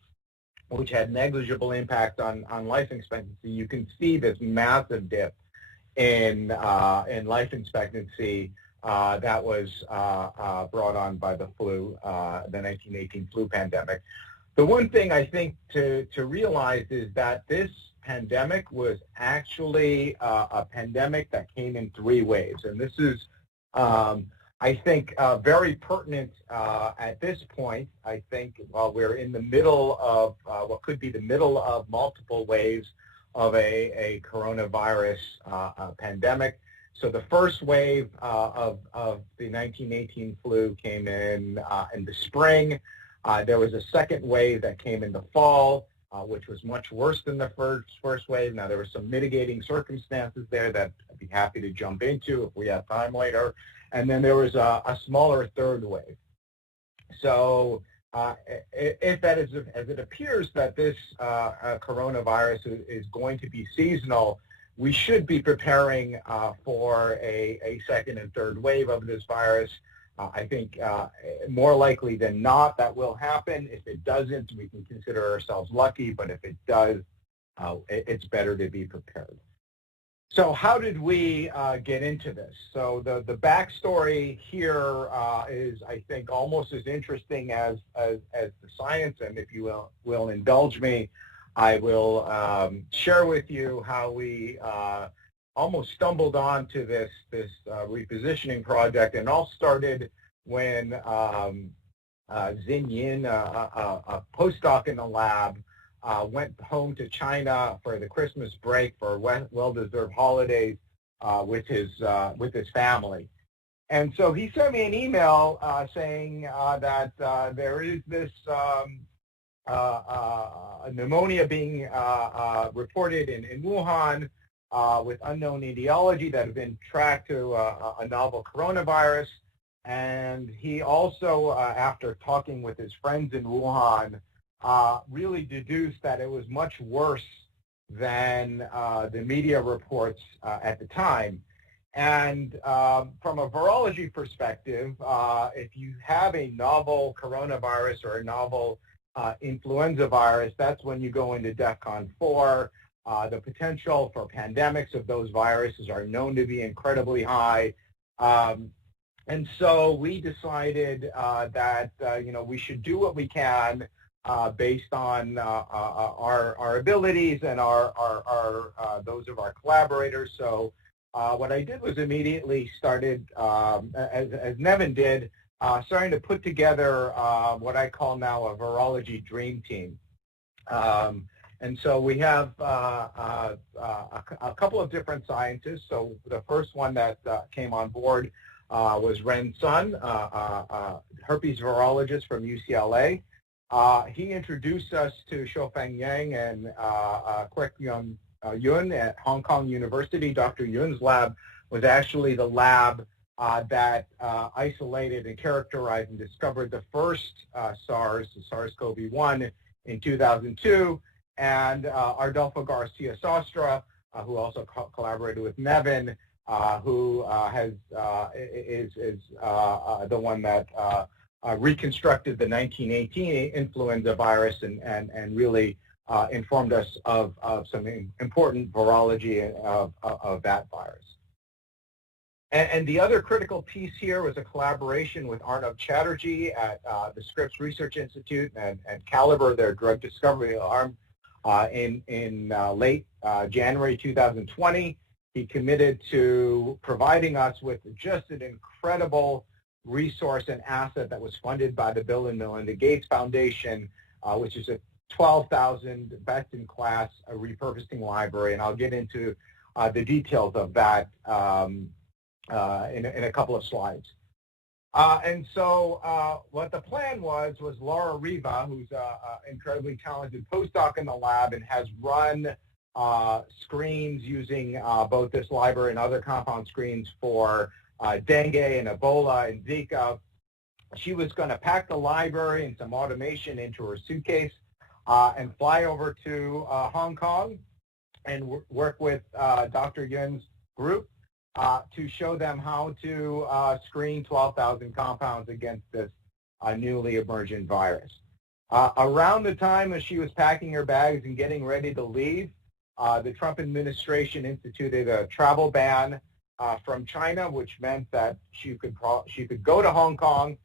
which had negligible impact on life expectancy, you can see this massive dip in life expectancy that was brought on by the flu, the 1918 flu pandemic. The one thing I think to realize is that this pandemic was actually a pandemic that came in 3 waves, and this is, I think, very pertinent at this point. I think while we're in the middle of what could be the middle of multiple waves of a coronavirus pandemic. So the first wave of the 1918 flu came in the spring. There was a second wave that came in the fall, which was much worse than the first wave. Now, there were some mitigating circumstances there that I'd be happy to jump into if we have time later. And then there was a smaller third wave. So if that is, as it appears that this coronavirus is going to be seasonal, we should be preparing for a second and third wave of this virus. I think more likely than not that will happen. If it doesn't, we can consider ourselves lucky, but if it does, it's better to be prepared. So how did we get into this? So the backstory here is, I think, almost as interesting as the science, and if you will indulge me, I will share with you how we almost stumbled onto this repositioning project, and all started when Xin Yin, a postdoc in the lab, went home to China for the Christmas break for well-deserved holidays with his family. And so he sent me an email saying that there is this pneumonia being reported in Wuhan with unknown etiology that had been tracked to a novel coronavirus. And he also, after talking with his friends in Wuhan, really deduced that it was much worse than the media reports at the time. And from a virology perspective, if you have a novel coronavirus or a novel influenza virus, that's when you go into DEFCON 4. The potential for pandemics of those viruses are known to be incredibly high. And so we decided that we should do what we can based on our abilities and those of our collaborators. So what I did was immediately started, as Nevan did, starting to put together what I call now a virology dream team. And so we have a couple of different scientists. So the first one that came on board was Ren Sun, herpes virologist from UCLA. He introduced us to Shoufeng Yang and Kwek Yun at Hong Kong University. Dr. Yun's lab was actually the lab that isolated and characterized and discovered the first SARS, the SARS-CoV-1 in 2002, and Ardolfo Garcia Sostra, who also collaborated with Nevan, who is the one that reconstructed the 1918 influenza virus and really informed us of some important virology of that virus. And the other critical piece here was a collaboration with Arnav Chatterjee at the Scripps Research Institute and Caliber, their drug discovery arm, in late January 2020. He committed to providing us with just an incredible resource and asset that was funded by the Bill and Melinda Gates Foundation, which is a 12,000 best-in-class repurposing library, and I'll get into the details of that in a couple of slides. And so what the plan was Laura Riva, who's an incredibly talented postdoc in the lab and has run screens using both this library and other compound screens for dengue and Ebola and Zika. She was going to pack the library and some automation into her suitcase and fly over to Hong Kong and work with Dr. Yun's group to show them how to screen 12,000 compounds against this newly emergent virus. Around the time as she was packing her bags and getting ready to leave, the Trump administration instituted a travel ban from China, which meant that she could go to Hong Kong.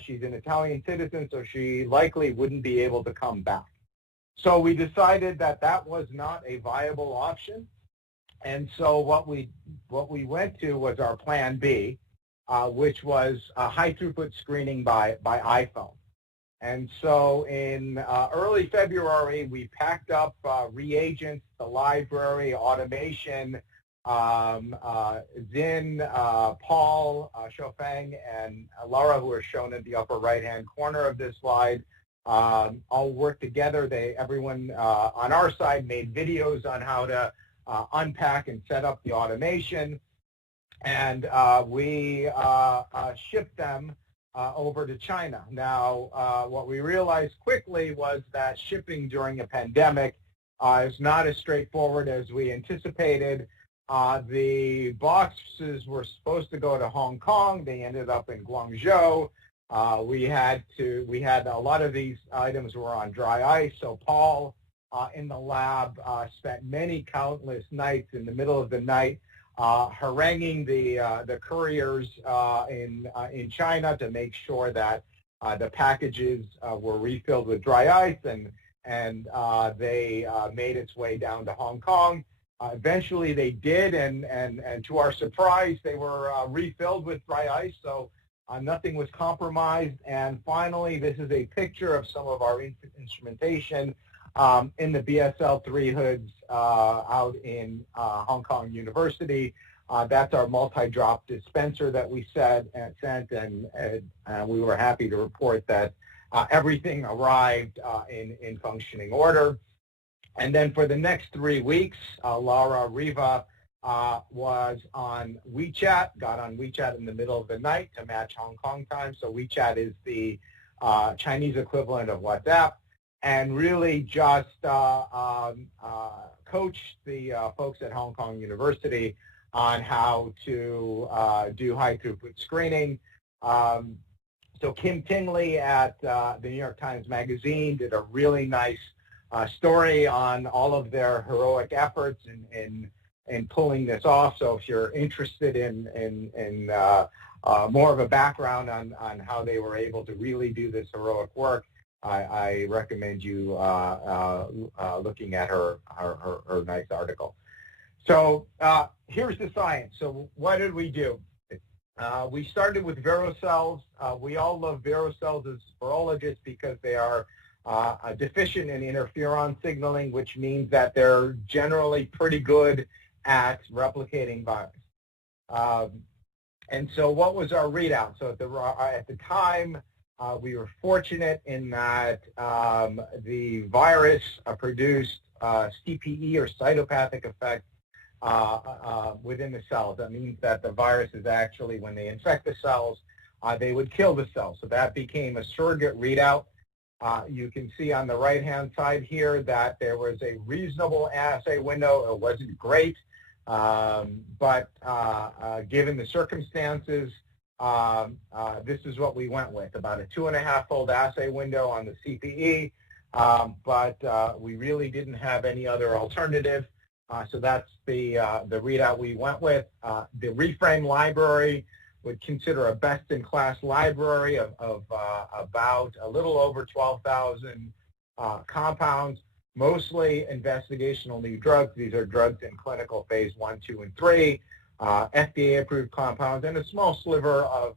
She's an Italian citizen, so she likely wouldn't be able to come back. So we decided that that was not a viable option. And so what we went to was our plan B, which was high throughput screening by iPhone. And so in early February, we packed up reagents, the library, automation, Zin, Paul, Xiaofeng, and Laura, who are shown in the upper right-hand corner of this slide, all worked together. Everyone on our side made videos on how to unpack and set up the automation, and we shipped them over to China. Now, what we realized quickly was that shipping during a pandemic is not as straightforward as we anticipated. The boxes were supposed to go to Hong Kong. They ended up in Guangzhou. We had a lot of these items were on dry ice, so Paul in the lab spent many countless nights in the middle of the night haranguing the couriers in China to make sure that the packages were refilled with dry ice, and they made its way down to Hong Kong. Eventually they did, and to our surprise, they were refilled with dry ice, so nothing was compromised. And finally, this is a picture of some of our instrumentation in the BSL-3 hoods out in Hong Kong University. That's our multi-drop dispenser that we sent, and we were happy to report that everything arrived in functioning order. And then for the next 3 weeks, Laura Riva was on WeChat, got on WeChat in the middle of the night to match Hong Kong time. So WeChat is the Chinese equivalent of WhatsApp, and really just coached the folks at Hong Kong University on how to do high throughput screening. So Kim Tingley at the New York Times Magazine did a really nice story on all of their heroic efforts in pulling this off. So if you're interested in more of a background on how they were able to really do this heroic work, I recommend you looking at her nice article. So here's the science. So what did we do? We started with virocells. We all love virocells as virologists because they are deficient in interferon signaling, which means that they're generally pretty good at replicating virus. And so what was our readout? So at the time, we were fortunate in that the virus produced CPE, or cytopathic effect, within the cells. That means that the viruses actually, when they infect the cells, they would kill the cells. So that became a surrogate readout. You can see on the right-hand side here that there was a reasonable assay window. It wasn't great, but given the circumstances, this is what we went with, about a 2.5-fold assay window on the CPE, but we really didn't have any other alternative. So that's the readout we went with. The reframe library would consider a best-in-class library of about a little over 12,000 compounds, mostly investigational new drugs. These are drugs in clinical phase 1, 2, and 3, FDA-approved compounds, and a small sliver of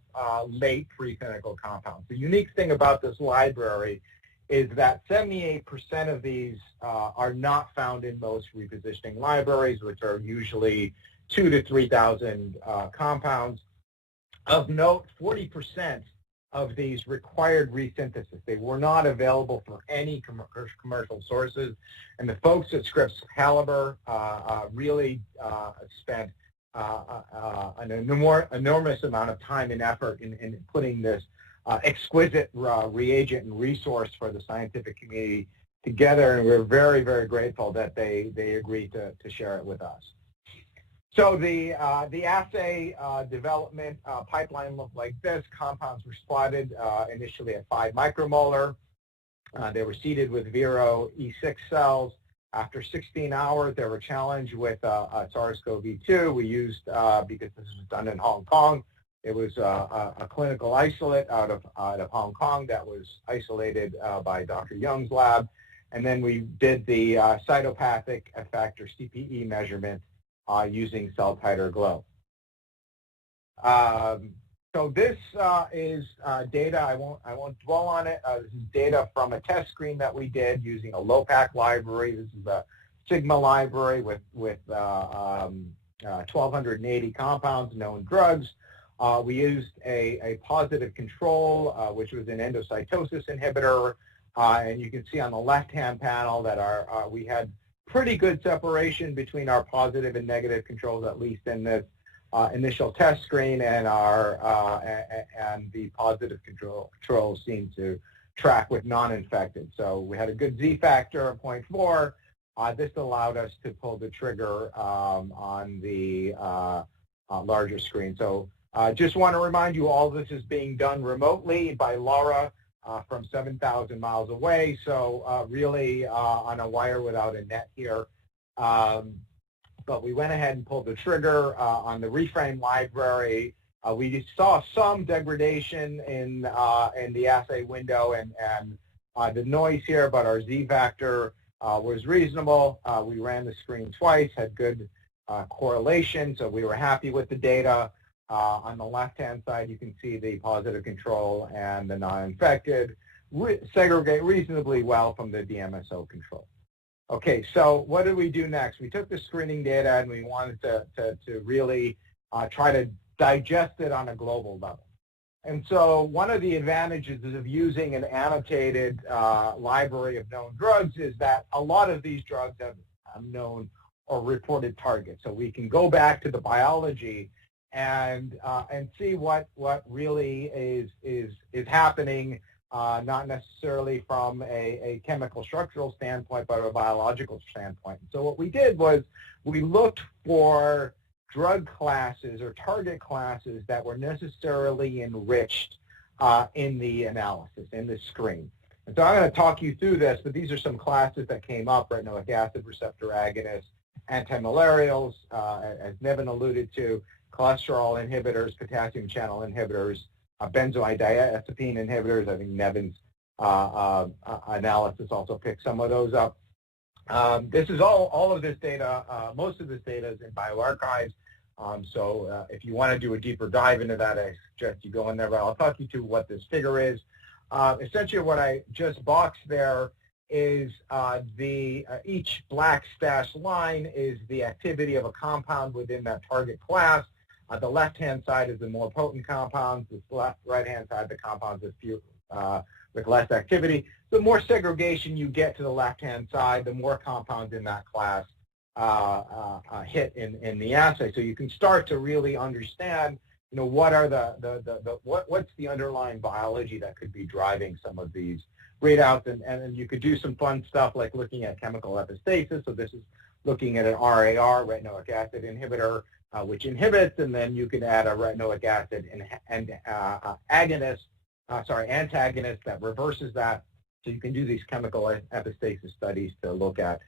late preclinical compounds. The unique thing about this library is that 78% of these are not found in most repositioning libraries, which are usually 2,000 to 3,000 compounds. Of note, 40% of these required resynthesis. They were not available for any commercial sources, and the folks at Scripps Caliber really spent an enormous amount of time and effort in putting this exquisite reagent and resource for the scientific community together, and we're very, very grateful that they agreed to share it with us. So the assay development pipeline looked like this. Compounds were spotted initially at 5 micromolar. They were seeded with Vero E6 cells. After 16 hours, they were challenged with SARS-CoV-2. We used, because this was done in Hong Kong, it was a clinical isolate out of Hong Kong that was isolated by Dr. Young's lab. And then we did the cytopathic effect, or CPE measurement, using cell titer glow. So this is data. I won't dwell on it. This is data from a test screen that we did using a low-pack library. This is a Sigma library with 1,280 compounds, known drugs. We used a positive control, which was an endocytosis inhibitor, and you can see on the left-hand panel that we had pretty good separation between our positive and negative controls, at least in this initial test screen, and and the positive controls seemed to track with non-infected. So we had a good Z factor of 0.4. This allowed us to pull the trigger on the larger screen. So just want to remind you, all this is being done remotely by Laura from 7,000 miles away, so really on a wire without a net here. But we went ahead and pulled the trigger on the reframe library. We saw some degradation in the assay window and the noise here, but our Z factor was reasonable. We ran the screen twice, had good correlation, so we were happy with the data. On the left-hand side, you can see the positive control and the non-infected segregate reasonably well from the DMSO control. Okay, so what did we do next? We took the screening data and we wanted to really try to digest it on a global level. And so one of the advantages of using an annotated library of known drugs is that a lot of these drugs have known or reported targets. So we can go back to the biology and see what really is happening, not necessarily from a chemical structural standpoint, but a biological standpoint. So what we did was we looked for drug classes or target classes that were necessarily enriched in the analysis, in the screen. And so I'm going to talk you through this, but these are some classes that came up: retinoic acid receptor agonists, antimalarials, as Nevan alluded to, cholesterol inhibitors, potassium channel inhibitors, benzoyl diazepine inhibitors. I think Nevan's analysis also picked some of those up. This is all of this data, most of this data is in bioarchives. So if you want to do a deeper dive into that, I suggest you go in there, but I'll talk you through what this figure is. Essentially what I just boxed there is each black dashed line is the activity of a compound within that target class. The left-hand side is the more potent compounds. The right-hand side, the compounds with less activity. The more segregation you get to the left-hand side, the more compounds in that class hit in the assay. So you can start to really understand, what are what's the underlying biology that could be driving some of these readouts, and you could do some fun stuff like looking at chemical epistasis. So this is looking at an RAR, retinoic acid inhibitor, which inhibits, and then you can add a retinoic acid antagonist that reverses that. So you can do these chemical epistasis studies to look at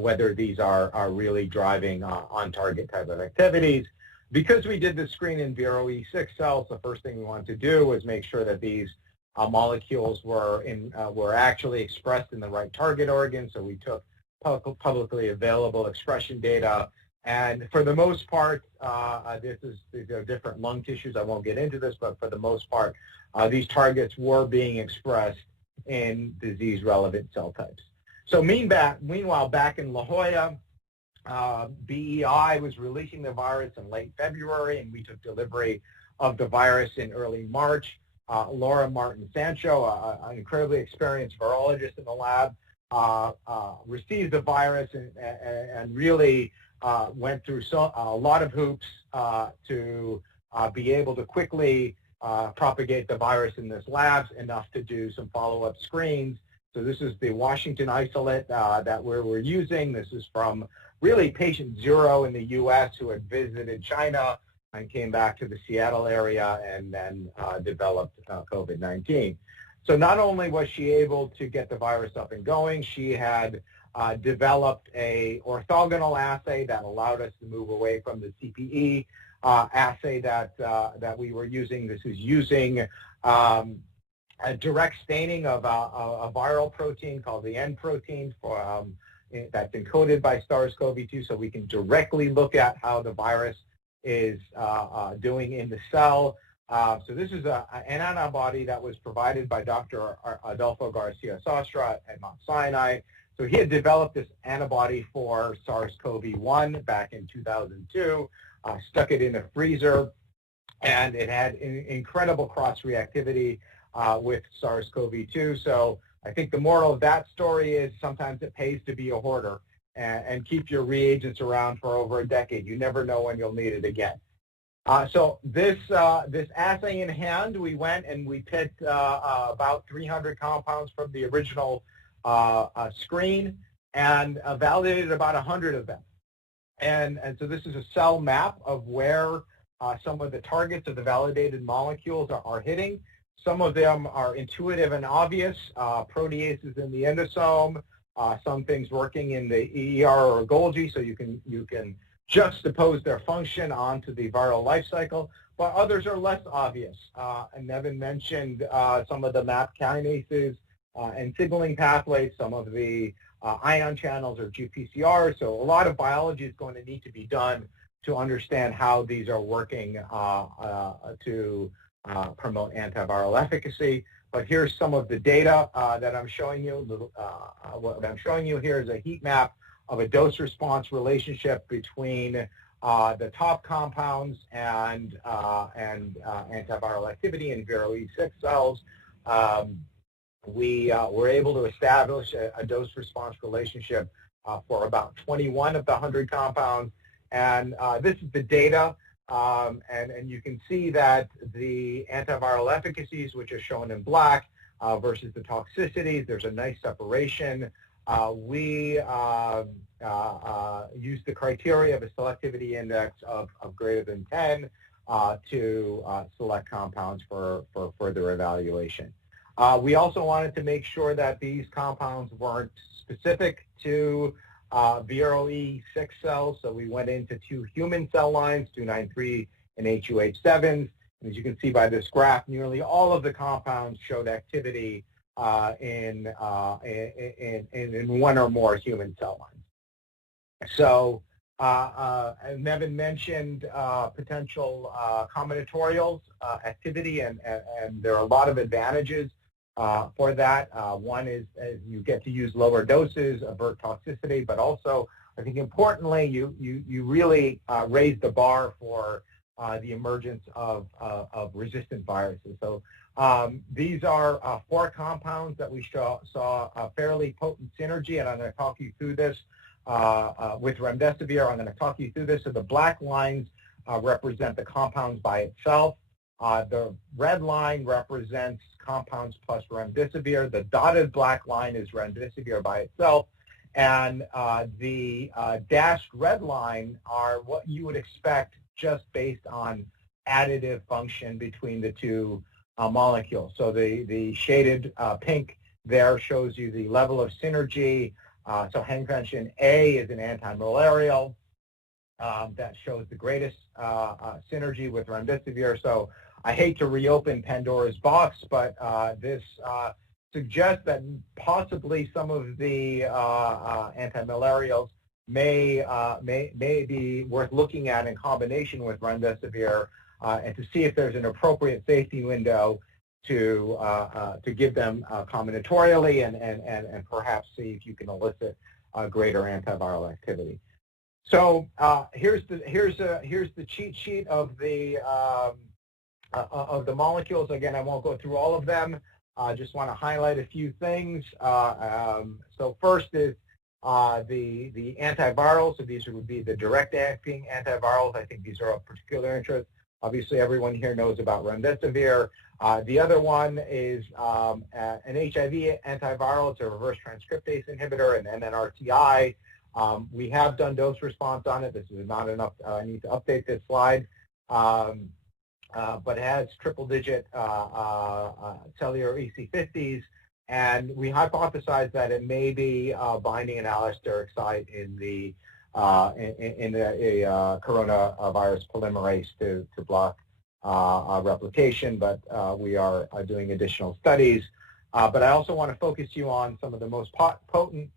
whether these are really driving on-target type of activities. Because we did the screen in VROE6 cells, the first thing we wanted to do was make sure that these molecules were actually expressed in the right target organ. So we took publicly available expression data, and for the most part, these are different lung tissues. I won't get into this, but for the most part, these targets were being expressed in disease-relevant cell types. So meanwhile, back in La Jolla, BEI was releasing the virus in late February, and we took delivery of the virus in early March. Laura Martin-Sancho, an incredibly experienced virologist in the lab, received the virus and really went through a lot of hoops to be able to quickly propagate the virus in this lab, enough to do some follow-up screens. So this is the Washington isolate that we're using. This is from really patient 0 in the U.S. who had visited China and came back to the Seattle area and then developed COVID-19. So not only was she able to get the virus up and going, she had developed a orthogonal assay that allowed us to move away from the CPE assay that we were using. This is using a direct staining of a viral protein called the N protein that's encoded by SARS-CoV-2, so we can directly look at how the virus is doing in the cell. So this is an antibody that was provided by Dr. Adolfo Garcia Sastra at Mount Sinai. So he had developed this antibody for SARS-CoV-1 back in 2002, stuck it in a freezer, and it had incredible cross-reactivity with SARS-CoV-2. So I think the moral of that story is sometimes it pays to be a hoarder and keep your reagents around for over a decade. You never know when you'll need it again. So this assay in hand, we went and we picked about 300 compounds from the original screen and validated about 100 of them. And so this is a cell map of where some of the targets of the validated molecules are hitting. Some of them are intuitive and obvious, proteases in the endosome, some things working in the ER or Golgi, so you can juxtapose their function onto the viral life cycle, but others are less obvious. And Nevan mentioned some of the MAP kinases and signaling pathways, some of the ion channels or GPCRs. So a lot of biology is going to need to be done to understand how these are working to promote antiviral efficacy. But here's some of the data that I'm showing you. What I'm showing you here is a heat map of a dose-response relationship between the top compounds and antiviral activity in VROE6 cells. We were able to establish a dose-response relationship for about 21 of the 100 compounds. And this is the data. And you can see that the antiviral efficacies, which are shown in black, versus the toxicities, there's a nice separation. We used the criteria of a selectivity index of greater than 10 to select compounds for further evaluation. We also wanted to make sure that these compounds weren't specific to VROE6 cells, so we went into 2 human cell lines, 293 and HUH7s. And as you can see by this graph, nearly all of the compounds showed activity in one or more human cell lines. So Nevan mentioned potential combinatorial activity, and there are a lot of advantages for that. One is you get to use lower doses, avert toxicity, but also, I think importantly, you really raise the bar for the emergence of resistant viruses. So these are 4 compounds that we saw a fairly potent synergy, and I'm going to talk you through this. with remdesivir. I'm going to talk you through this. So the black lines represent the compounds by itself. The red line represents compounds plus remdesivir. The dotted black line is remdesivir by itself. And the dashed red line are what you would expect just based on additive function between the two molecules. So the shaded pink there shows you the level of synergy. So hemvention A is an antimalarial that shows the greatest synergy with remdesivir. So I hate to reopen Pandora's box, but this suggests that possibly some of the antimalarials may be worth looking at in combination with remdesivir and to see if there's an appropriate safety window to give them combinatorially and perhaps see if you can elicit greater antiviral activity. So here's the cheat sheet of the molecules. Again, I won't go through all of them. I just want to highlight a few things. So first is the antivirals. So these would be the direct-acting antivirals. I think these are of particular interest. Obviously, everyone here knows about remdesivir. The other one is an HIV antiviral. It's a reverse transcriptase inhibitor, an NNRTI. We have done dose response on it. This is not enough. I need to update this slide. But it has triple-digit cellular EC50s, and we hypothesize that it may be binding an allosteric site in the coronavirus polymerase to block replication, but we are doing additional studies. But I also want to focus you on some of the most potent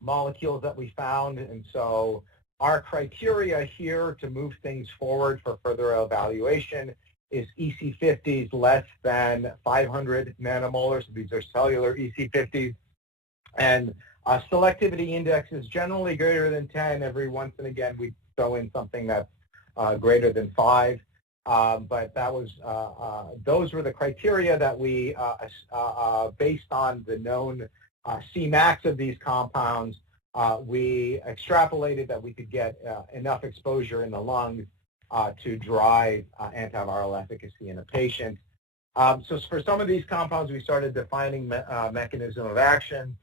molecules that we found, and so our criteria here to move things forward for further evaluation is EC50s less than 500 nanomolar. So these are cellular EC50s. And selectivity index is generally greater than 10. Every once and again, we throw in something that's greater than 5. But that was those were the criteria that we, based on the known Cmax of these compounds, we extrapolated that we could get enough exposure in the lungs to drive antiviral efficacy in a patient. So for some of these compounds, we started defining mechanism of action.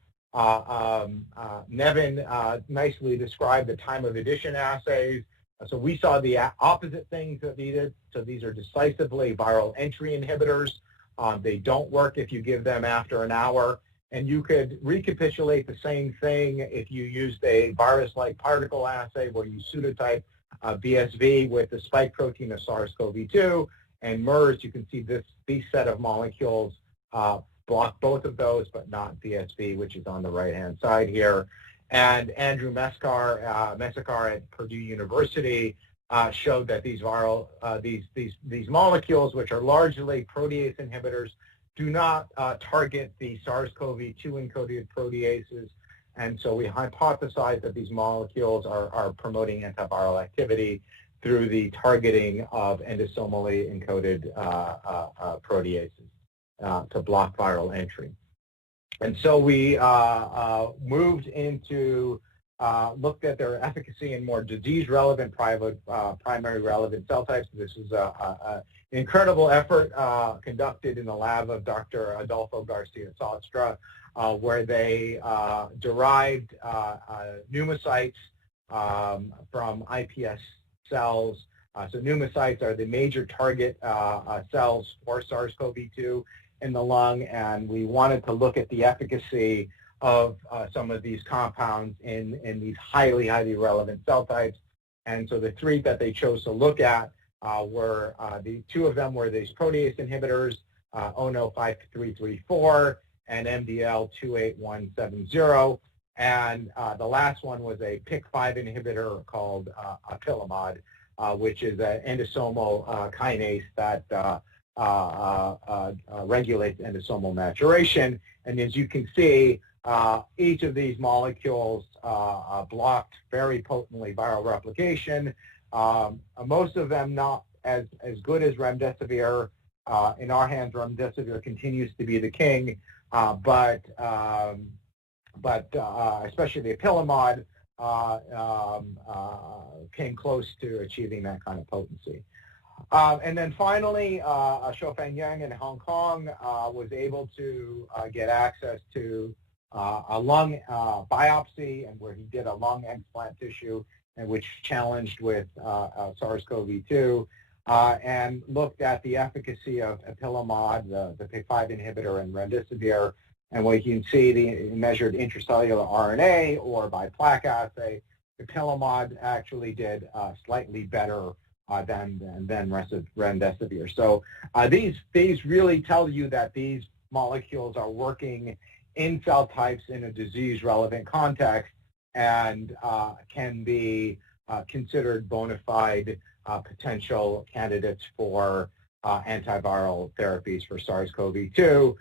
Nevan nicely described the time of addition assays. So we saw the opposite things that we did. So these are decisively viral entry inhibitors. They don't work if you give them after an hour. And you could recapitulate the same thing if you used a virus-like particle assay where you pseudotype VSV with the spike protein of SARS-CoV-2 and MERS. You can see these set of molecules block both of those, but not VSV, which is on the right-hand side here. And Andrew Meskar at Purdue University showed that these these molecules, which are largely protease inhibitors, do not target the SARS-CoV-2 encoded proteases, and so we hypothesize that these molecules are promoting antiviral activity through the targeting of endosomally encoded proteases to block viral entry. And so we moved into, looked at their efficacy in more disease-relevant primary relevant cell types. This is an incredible effort conducted in the lab of Dr. Adolfo Garcia-Sostra, where they derived pneumocytes from iPS cells. So pneumocytes are the major target cells for SARS-CoV-2 in the lung, and we wanted to look at the efficacy of some of these compounds in these highly relevant cell types. And so the three that they chose to look at were, the two of them were these protease inhibitors, ONO-5334 and MDL-28170. And the last one was a PIK5 inhibitor called apilimod, which is an endosomal kinase that regulates endosomal maturation. And as you can see, each of these molecules blocked very potently viral replication. Most of them not as good as remdesivir. In our hands, remdesivir continues to be the king, but but especially the apilamod came close to achieving that kind of potency. And then finally, Xiaofeng Yang in Hong Kong was able to get access to a lung biopsy, and where he did a lung explant tissue, and which challenged with SARS-CoV-2, and looked at the efficacy of apilamod, the PIK5 inhibitor, and remdesivir. And what you can see, he measured intracellular RNA, or by plaque assay, apilamod actually did slightly better than remdesivir. So these really tell you that these molecules are working in cell types in a disease-relevant context, and can be considered bona fide potential candidates for antiviral therapies for SARS-CoV-2.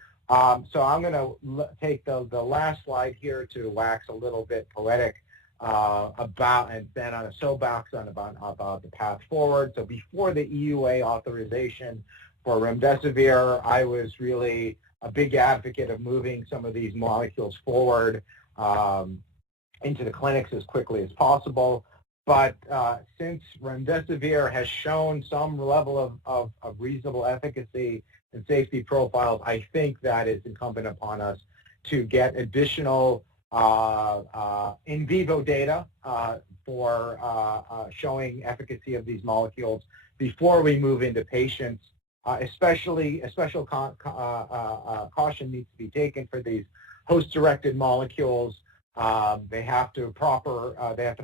So I'm going to take the last slide here to wax a little bit poetic about, and then on a soapbox about the path forward. So before the EUA authorization for remdesivir, I was really a big advocate of moving some of these molecules forward into the clinics as quickly as possible. But since remdesivir has shown some level of reasonable efficacy and safety profiles, I think that it's incumbent upon us to get additional in vivo data for showing efficacy of these molecules before we move into patients. Especially, a special caution needs to be taken for these host-directed molecules. They have to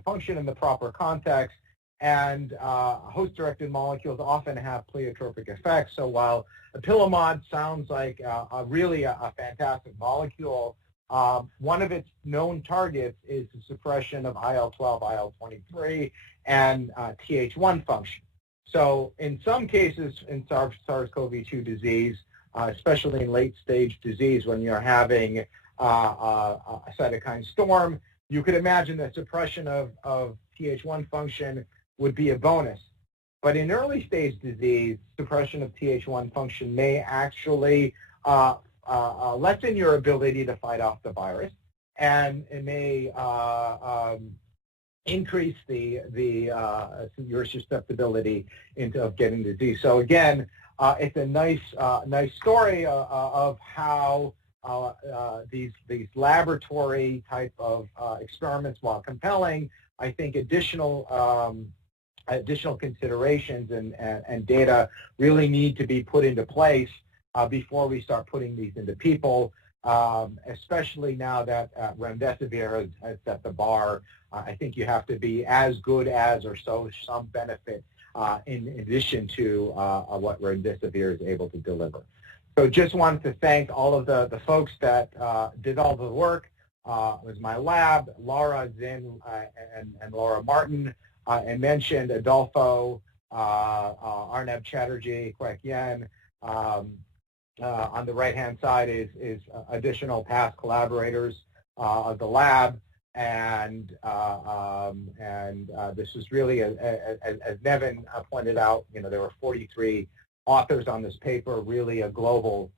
function in the proper context, and host-directed molecules often have pleiotropic effects. So while apilamod sounds like really a fantastic molecule, one of its known targets is the suppression of IL-12, IL-23, and Th1 function. So in some cases in SARS-CoV-2 disease, especially in late-stage disease when you're having a cytokine storm, you could imagine that suppression of Th1 function would be a bonus. But in early-stage disease, suppression of Th1 function may actually lessen your ability to fight off the virus, and it may increase your susceptibility of getting disease. So again, it's a nice story of how these laboratory type of experiments, while compelling, I think additional considerations and data really need to be put into place before we start putting these into people. Especially now that remdesivir has set the bar. I think you have to be as good as, or so some benefit in addition to what remdesivir is able to deliver. So just wanted to thank all of the folks that did all the work. It was my lab, Laura Zinn and Laura Martin. I mentioned Adolfo, Arnab Chatterjee, Kwek Yen. On the right-hand side is additional past collaborators of the lab, and this is really, as Nevan pointed out, there were 43 authors on this paper, really a global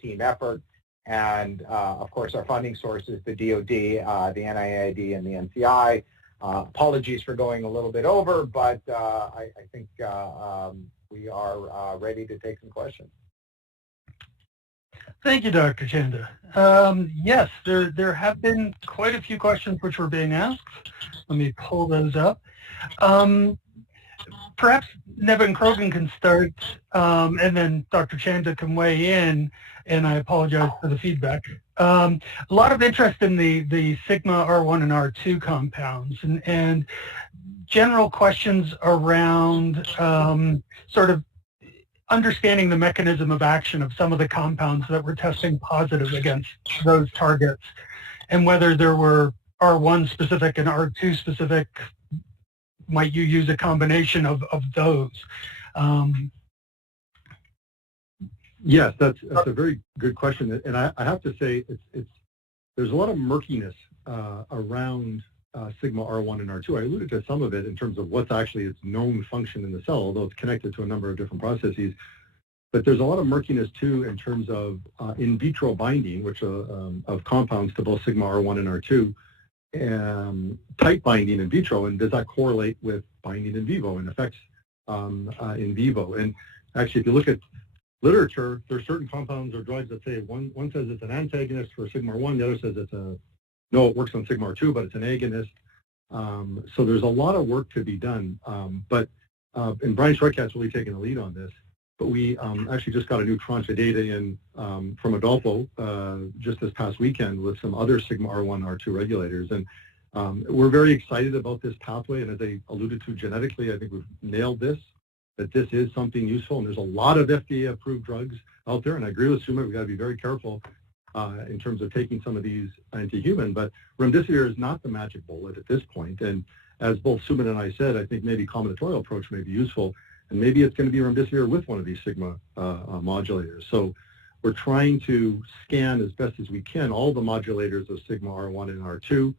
team effort, and of course our funding sources, the DoD, the NIAID, and the NCI. Apologies for going a little bit over, but I think we are ready to take some questions. Thank you, Dr. Chanda. Yes, there have been quite a few questions which were being asked. Let me pull those up. Perhaps Nevan Krogan can start, and then Dr. Chanda can weigh in, and I apologize for the feedback. A lot of interest in the sigma R1 and R2 compounds, and general questions around sort of understanding the mechanism of action of some of the compounds that were testing positive against those targets, and whether there were R1 specific and R2 specific. Might you use a combination of those? Yes, that's a very good question, and I have to say there's a lot of murkiness around sigma R1 and R2. I alluded to some of it in terms of what's actually its known function in the cell, although it's connected to a number of different processes. But there's a lot of murkiness too in terms of in vitro binding, which of compounds to both sigma R1 and R2, tight binding in vitro, and does that correlate with binding in vivo and effects in vivo? And actually, if you look at literature, there are certain compounds or drugs that say one says it's an antagonist for sigma R1, the other says it works on sigma R2, but it's an agonist. So there's a lot of work to be done. And Brian Shortcat's really taking the lead on this. But we actually just got a new tranche of data in from Adolfo just this past weekend with some other sigma R1, R2 regulators. And we're very excited about this pathway. And as I alluded to genetically, I think we've nailed this, that this is something useful. And there's a lot of FDA-approved drugs out there. And I agree with Sumit, we've got to be very careful in terms of taking some of these anti-human. But remdesivir is not the magic bullet at this point. And as both Sumit and I said, I think maybe combinatorial approach may be useful. And maybe it's going to be remdesivir with one of these sigma modulators. So we're trying to scan as best as we can all the modulators of sigma R1 and R2.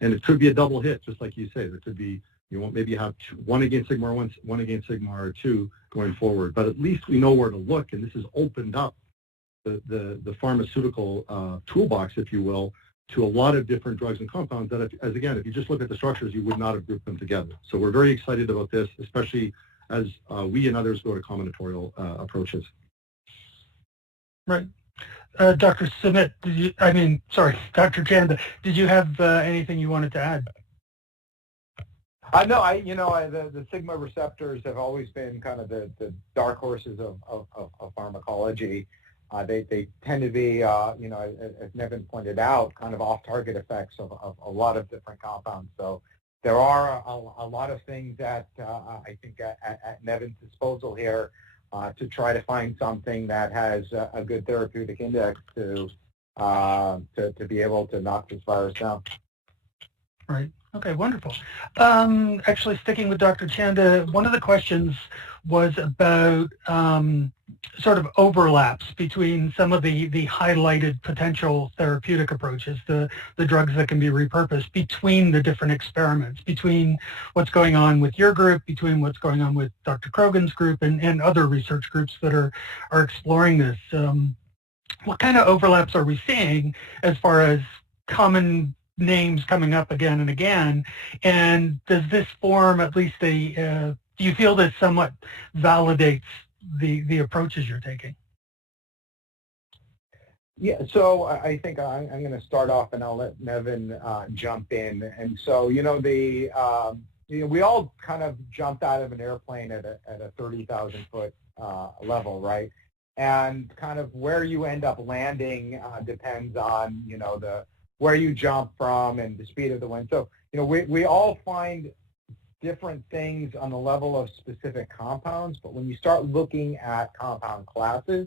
And it could be a double hit, just like you say. There could be, you won't maybe have one against sigma R1, one against sigma R2 going forward. But at least we know where to look, and this has opened up the pharmaceutical toolbox, if you will, to a lot of different drugs and compounds that, if you just look at the structures, you would not have grouped them together. So we're very excited about this, especially as we and others go to combinatorial approaches. Right. Dr. Sumit, Dr. Chanda, did you have anything you wanted to add? No, the sigma receptors have always been kind of the dark horses of pharmacology. They tend to be, as Nevan pointed out, kind of off-target effects of a lot of different compounds. So there are a lot of things that I think at Nevan's disposal here to try to find something that has a good therapeutic index to be able to knock this virus down. Right. Okay, wonderful. Actually, sticking with Dr. Chanda, one of the questions was about sort of overlaps between some of the highlighted potential therapeutic approaches, the drugs that can be repurposed between the different experiments, between what's going on with your group, between what's going on with Dr. Krogan's group and other research groups that are exploring this. What kind of overlaps are we seeing as far as common names coming up again and again, and does this form at least do you feel that somewhat validates the approaches you're taking? Yeah, so I think I'm going to start off and I'll let Nevan jump in. And so, we all kind of jumped out of an airplane at a 30,000 foot level, right? And kind of where you end up landing depends on, where you jump from and the speed of the wind. So, we all find different things on the level of specific compounds, but when you start looking at compound classes,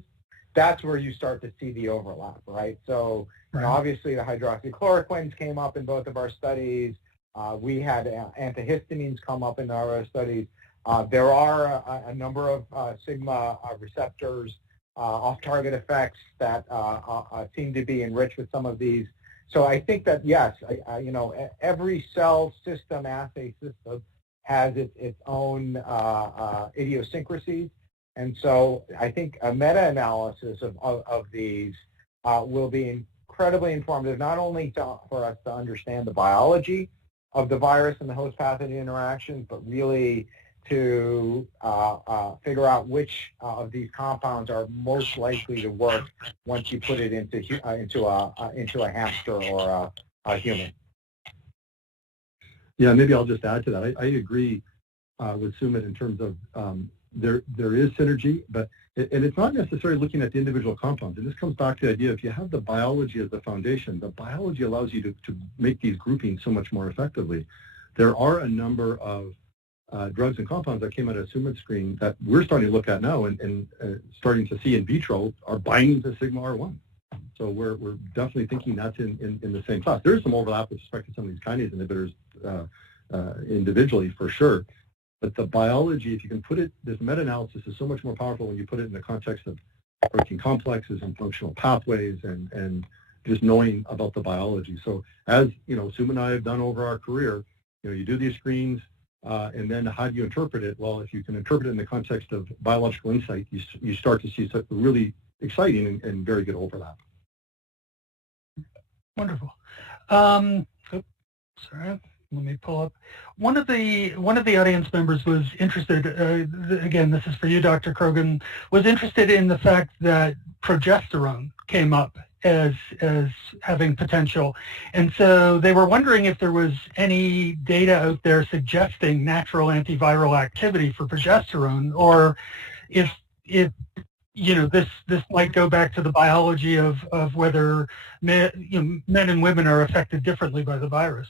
that's where you start to see the overlap, right? So, obviously the hydroxychloroquines came up in both of our studies. We had antihistamines come up in our studies. There are a number of sigma receptors, off-target effects that seem to be enriched with some of these. So I think that, yes, every cell system, assay system, has its own idiosyncrasies. And so I think a meta-analysis of these will be incredibly informative, not only for us to understand the biology of the virus and the host pathogen interactions, but really to figure out which of these compounds are most likely to work once you put it into a hamster or a human. Yeah, maybe I'll just add to that. I agree with Sumit in terms of there is synergy, and it's not necessarily looking at the individual compounds. And this comes back to the idea, if you have the biology as the foundation, the biology allows you to make these groupings so much more effectively. There are a number of drugs and compounds that came out of Sumit's screen that we're starting to look at now and starting to see in vitro are binding to sigma R1. So we're definitely thinking that's in the same class. There is some overlap with respect to some of these kinase inhibitors individually, for sure. But the biology, if you can put it, this meta-analysis is so much more powerful when you put it in the context of protein complexes and functional pathways and just knowing about the biology. So as Sumit and I have done over our career, you do these screens, And then how do you interpret it? Well, if you can interpret it in the context of biological insight, you start to see some really exciting and very good overlap. Wonderful. Sorry, let me pull up. One of the audience members was interested. Again, this is for you, Dr. Krogan. Was interested in the fact that progesterone came up as having potential, and so they were wondering if there was any data out there suggesting natural antiviral activity for progesterone, or if this might go back to the biology of whether men and women are affected differently by the virus.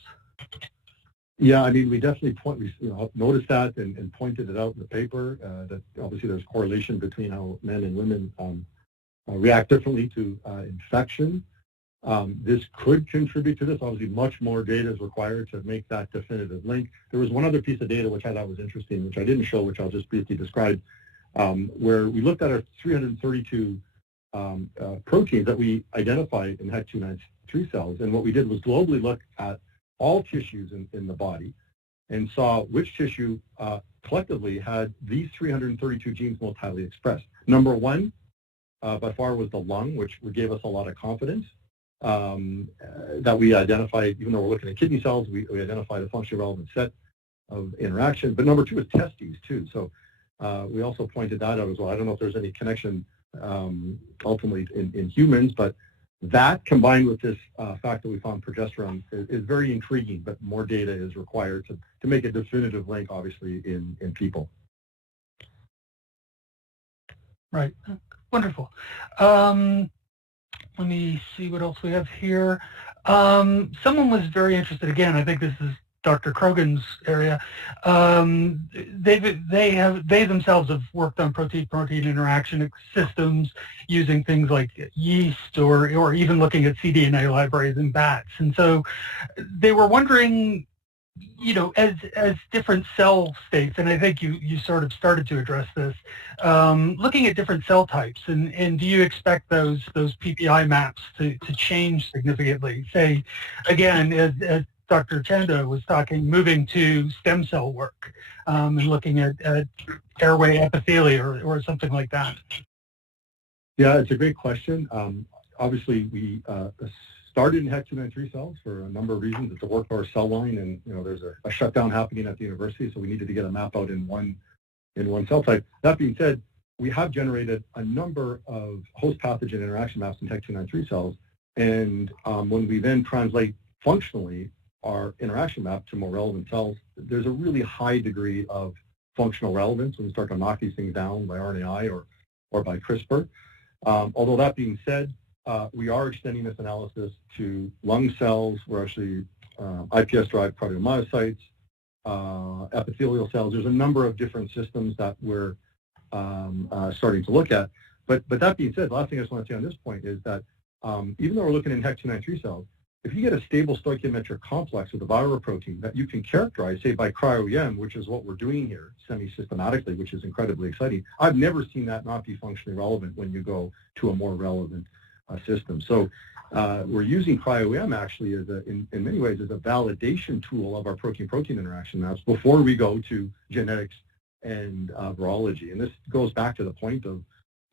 Yeah, I mean, we definitely noticed that and pointed it out in the paper that obviously there's correlation between how men and women react differently to infection. This could contribute to this. Obviously, much more data is required to make that definitive link. There was one other piece of data which I thought was interesting, which I didn't show, which I'll just briefly describe, where we looked at our 332 proteins that we identified in HEC293 cells, and what we did was globally look at all tissues in the body and saw which tissue collectively had these 332 genes most highly expressed. Number one, by far, was the lung, which gave us a lot of confidence that we identified, even though we're looking at kidney cells, we identified a functionally relevant set of interactions. But number two is testes, too. So we also pointed that out as well. I don't know if there's any connection ultimately in humans, but that combined with this fact that we found progesterone is very intriguing, but more data is required to make a definitive link, obviously, in people. Right. Wonderful. Let me see what else we have here. Someone was very interested, again, I think this is Dr. Krogan's area. They themselves have worked on protein-protein interaction systems using things like yeast or even looking at cDNA libraries in bats. And so they were wondering, as different cell states, and I think you sort of started to address this, looking at different cell types, and do you expect those PPI maps to change significantly? Say, again, as Dr. Chanda was talking, moving to stem cell work and looking at airway epithelia or something like that. Yeah, it's a great question. Obviously, we started in HEC293 cells for a number of reasons. It's a workhorse cell line, and there's a shutdown happening at the university, so we needed to get a map out in one cell type. That being said, we have generated a number of host pathogen interaction maps in HEC293 cells, and when we then translate functionally our interaction map to more relevant cells, there's a really high degree of functional relevance when we start to knock these things down by RNAi or by CRISPR. Although that being said, we are extending this analysis to lung cells. We're actually iPS-derived cardiomyocytes, epithelial cells. There's a number of different systems that we're starting to look at. But that being said, the last thing I just want to say on this point is that even though we're looking in HEC293 cells, if you get a stable stoichiometric complex with a viral protein that you can characterize, say, by cryo-EM, which is what we're doing here semi-systematically, which is incredibly exciting, I've never seen that not be functionally relevant when you go to a more relevant system. So we're using cryo-EM actually in many ways as a validation tool of our protein-protein interaction maps before we go to genetics and virology. And this goes back to the point of,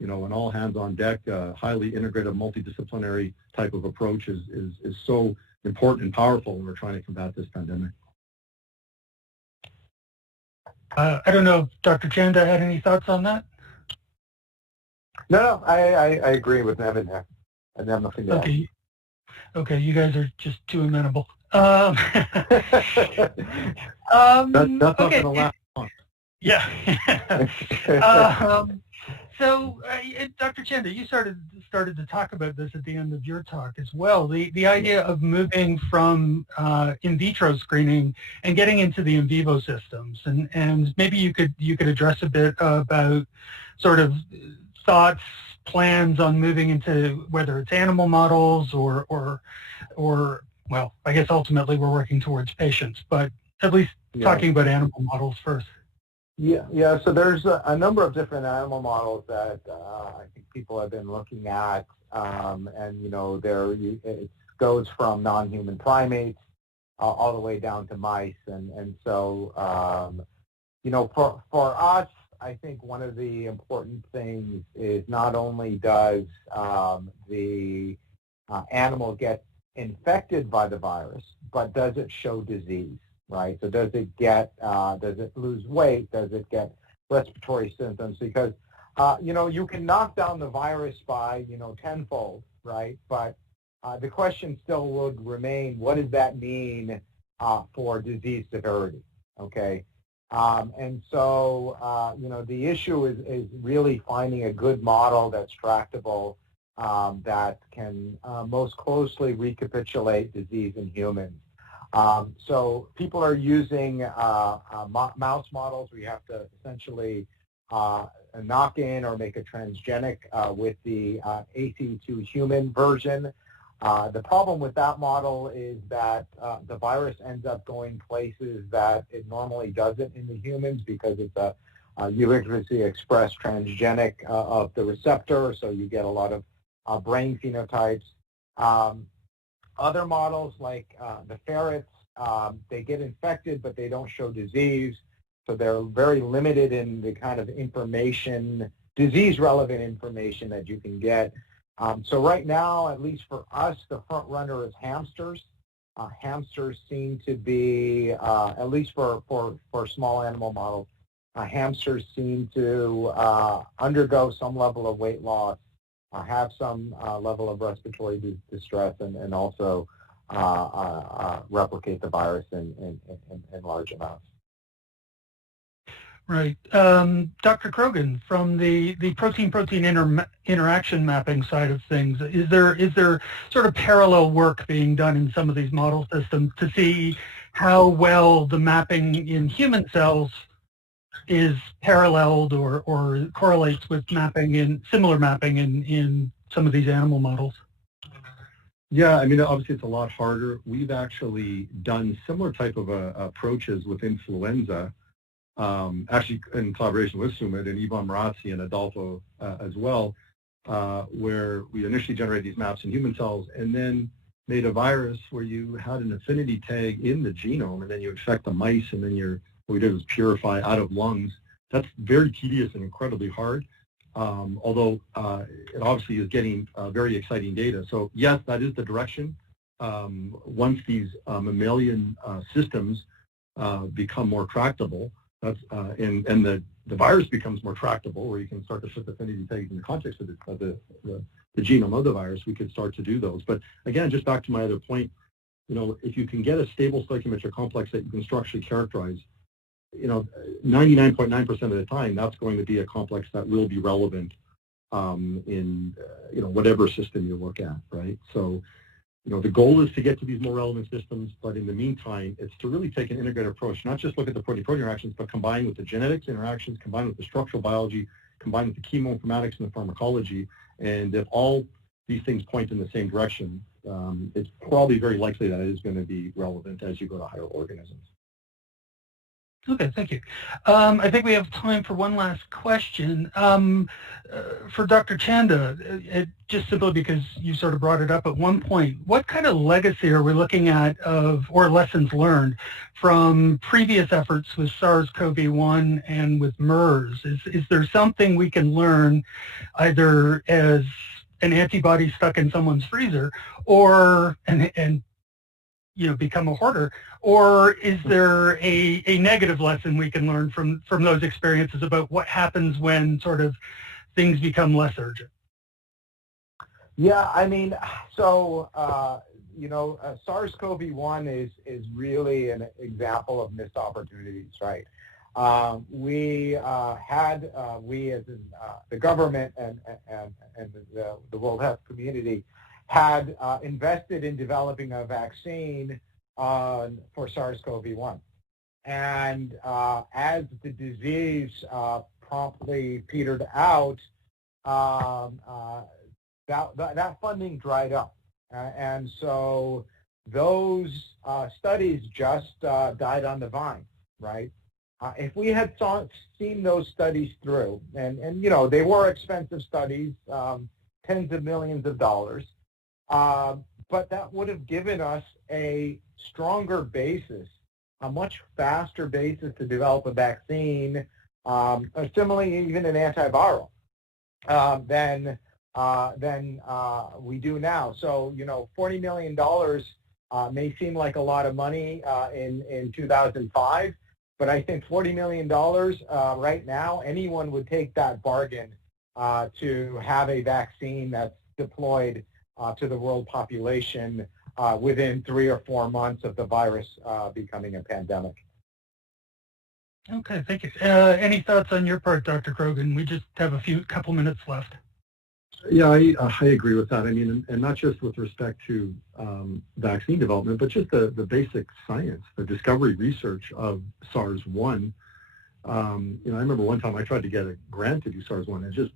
an all hands on deck, highly integrated, multidisciplinary type of approach is so important and powerful when we're trying to combat this pandemic. I don't know if Dr. Chanda had any thoughts on that? No, I agree with Nevan there. I have nothing to add. Okay, you guys are just too amenable. That's not okay. going to last long. Yeah. So, Dr. Chanda, you started to talk about this at the end of your talk as well. The idea of moving from in vitro screening and getting into the in vivo systems, and maybe you could address a bit about sort of thoughts, plans on moving into whether it's animal models or well, I guess ultimately we're working towards patients, but at least talking about animal models first. Yeah. So there's a number of different animal models that I think people have been looking at, and it goes from non-human primates all the way down to mice. And so, you know, for us, I think one of the important things is not only does the animal get infected by the virus, but does it show disease, right? So does it lose weight? Does it get respiratory symptoms? Because, you know, you can knock down the virus by, you know, tenfold, right? But the question still would remain, what does that mean for disease severity, okay? And so, you know, the issue is really finding a good model that's tractable, that can most closely recapitulate disease in humans. So people are using mouse models. We have to essentially knock in or make a transgenic with the AC2-human version. The problem with that model is that the virus ends up going places that it normally doesn't in the humans because it's a ubiquitously expressed transgenic of the receptor, so you get a lot of brain phenotypes. Other models like the ferrets, they get infected but they don't show disease, so they're very limited in the kind of information, disease-relevant information that you can get. So right now, at least for us, the front runner is hamsters. Hamsters seem to be, at least for small animal models, hamsters seem to undergo some level of weight loss, have some level of respiratory distress, and also replicate the virus in large amounts. Right. Dr. Krogan, from the protein-protein interaction mapping side of things, is there sort of parallel work being done in some of these model systems to see how well the mapping in human cells is paralleled or correlates with similar mapping in some of these animal models? Yeah, I mean, obviously it's a lot harder. We've actually done similar type of approaches with influenza, actually in collaboration with Sumit and Ivan Marazzi and Adolfo as well, where we initially generated these maps in human cells and then made a virus where you had an affinity tag in the genome, and then you infect the mice, and then what we did was purify out of lungs. That's very tedious and incredibly hard, although it obviously is getting very exciting data. So yes, that is the direction. Once these mammalian systems become more tractable, that's, and the virus becomes more tractable, where you can start to put affinity tags in the context of the genome of the virus, we could start to do those. But again, just back to my other point, you know, if you can get a stable stoichiometric complex that you can structurally characterize, you know, 99.9% of the time, that's going to be a complex that will be relevant in, you know, whatever system you look at, right? So, you know, the goal is to get to these more relevant systems, but in the meantime, it's to really take an integrated approach, not just look at the protein-protein interactions, but combine with the genetics interactions, combine with the structural biology, combine with the chemoinformatics and the pharmacology, and if all these things point in the same direction, it's probably very likely that it is going to be relevant as you go to higher organisms. Okay, thank you. I think we have time for one last question. For Dr. Chanda, just simply because you sort of brought it up at one point, what kind of legacy are we looking at or lessons learned from previous efforts with SARS-CoV-1 and with MERS? Is there something we can learn either as an antibody stuck in someone's freezer or, and you know, become a hoarder, or is there a negative lesson we can learn from those experiences about what happens when sort of things become less urgent? Yeah, I mean, so, you know, SARS-CoV-1 is really an example of missed opportunities, right? We as in, the government and the World Health Community had invested in developing a vaccine for SARS-CoV-1. And as the disease promptly petered out, that funding dried up. And so those studies just died on the vine, right? If we had seen those studies through, and you know, they were expensive studies, tens of millions of dollars, but that would have given us a stronger basis, a much faster basis to develop a vaccine, or similarly even an antiviral, than we do now. So, $40 million may seem like a lot of money in 2005, but I think $40 million right now, anyone would take that bargain to have a vaccine that's deployed to the world population within 3 or 4 months of the virus becoming a pandemic. Okay, thank you. Any thoughts on your part, Dr. Krogan? We just have a couple minutes left. Yeah, I agree with that. I mean, and not just with respect to vaccine development, but just the basic science, the discovery research of SARS-1. I remember one time I tried to get a grant to do SARS-1, and just,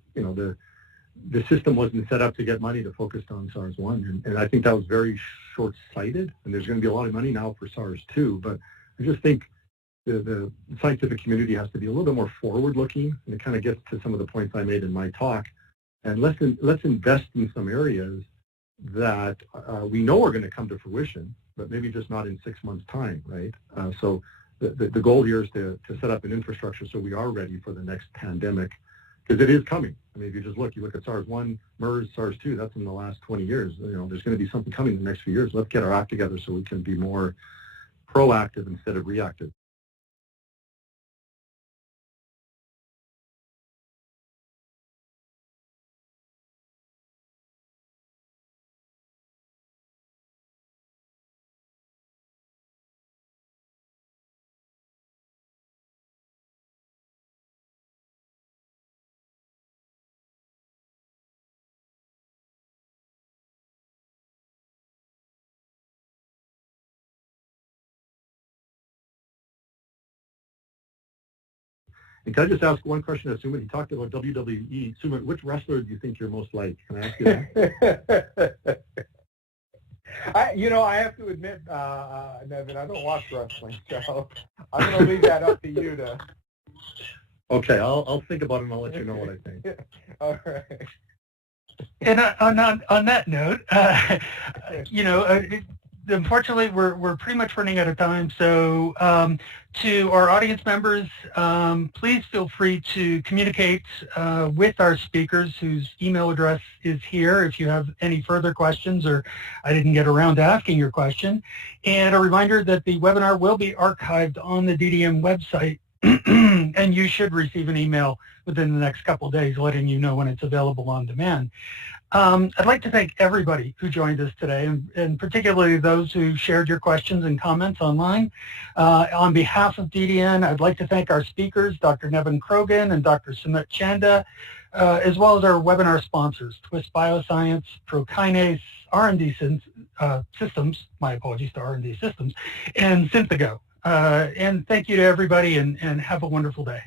the system wasn't set up to get money to focus on SARS-1, and I think that was very short-sighted, and there's going to be a lot of money now for SARS-2, but I just think the scientific community has to be a little bit more forward-looking, and it kind of gets to some of the points I made in my talk. And let's invest in some areas that we know are going to come to fruition, but maybe just not in 6 months' time, right? So the goal here is to set up an infrastructure so we are ready for the next pandemic, because it is coming. I mean, if you look at SARS-1, MERS, SARS-2, that's in the last 20 years. There's going to be something coming in the next few years. Let's get our act together so we can be more proactive instead of reactive. And can I just ask one question of Sumit? He talked about WWE. Sumit, which wrestler do you think you're most like? Can I ask you that? I have to admit, Nevan, I don't watch wrestling, so I'm going to leave that up to you to. Okay, I'll think about it and I'll let you know what I think. All right. And on that note, unfortunately, we're pretty much running out of time. So to our audience members, please feel free to communicate with our speakers whose email address is here if you have any further questions or I didn't get around to asking your question. And a reminder that the webinar will be archived on the DDM website, and you should receive an email within the next couple of days letting you know when it's available on demand. I'd like to thank everybody who joined us today, and particularly those who shared your questions and comments online. On behalf of DDN, I'd like to thank our speakers, Dr. Nevan Krogan and Dr. Sumit Chanda, as well as our webinar sponsors, Twist Bioscience, ProKinase, R&D Systems, my apologies to R&D Systems, and Synthigo. And thank you to everybody, and have a wonderful day.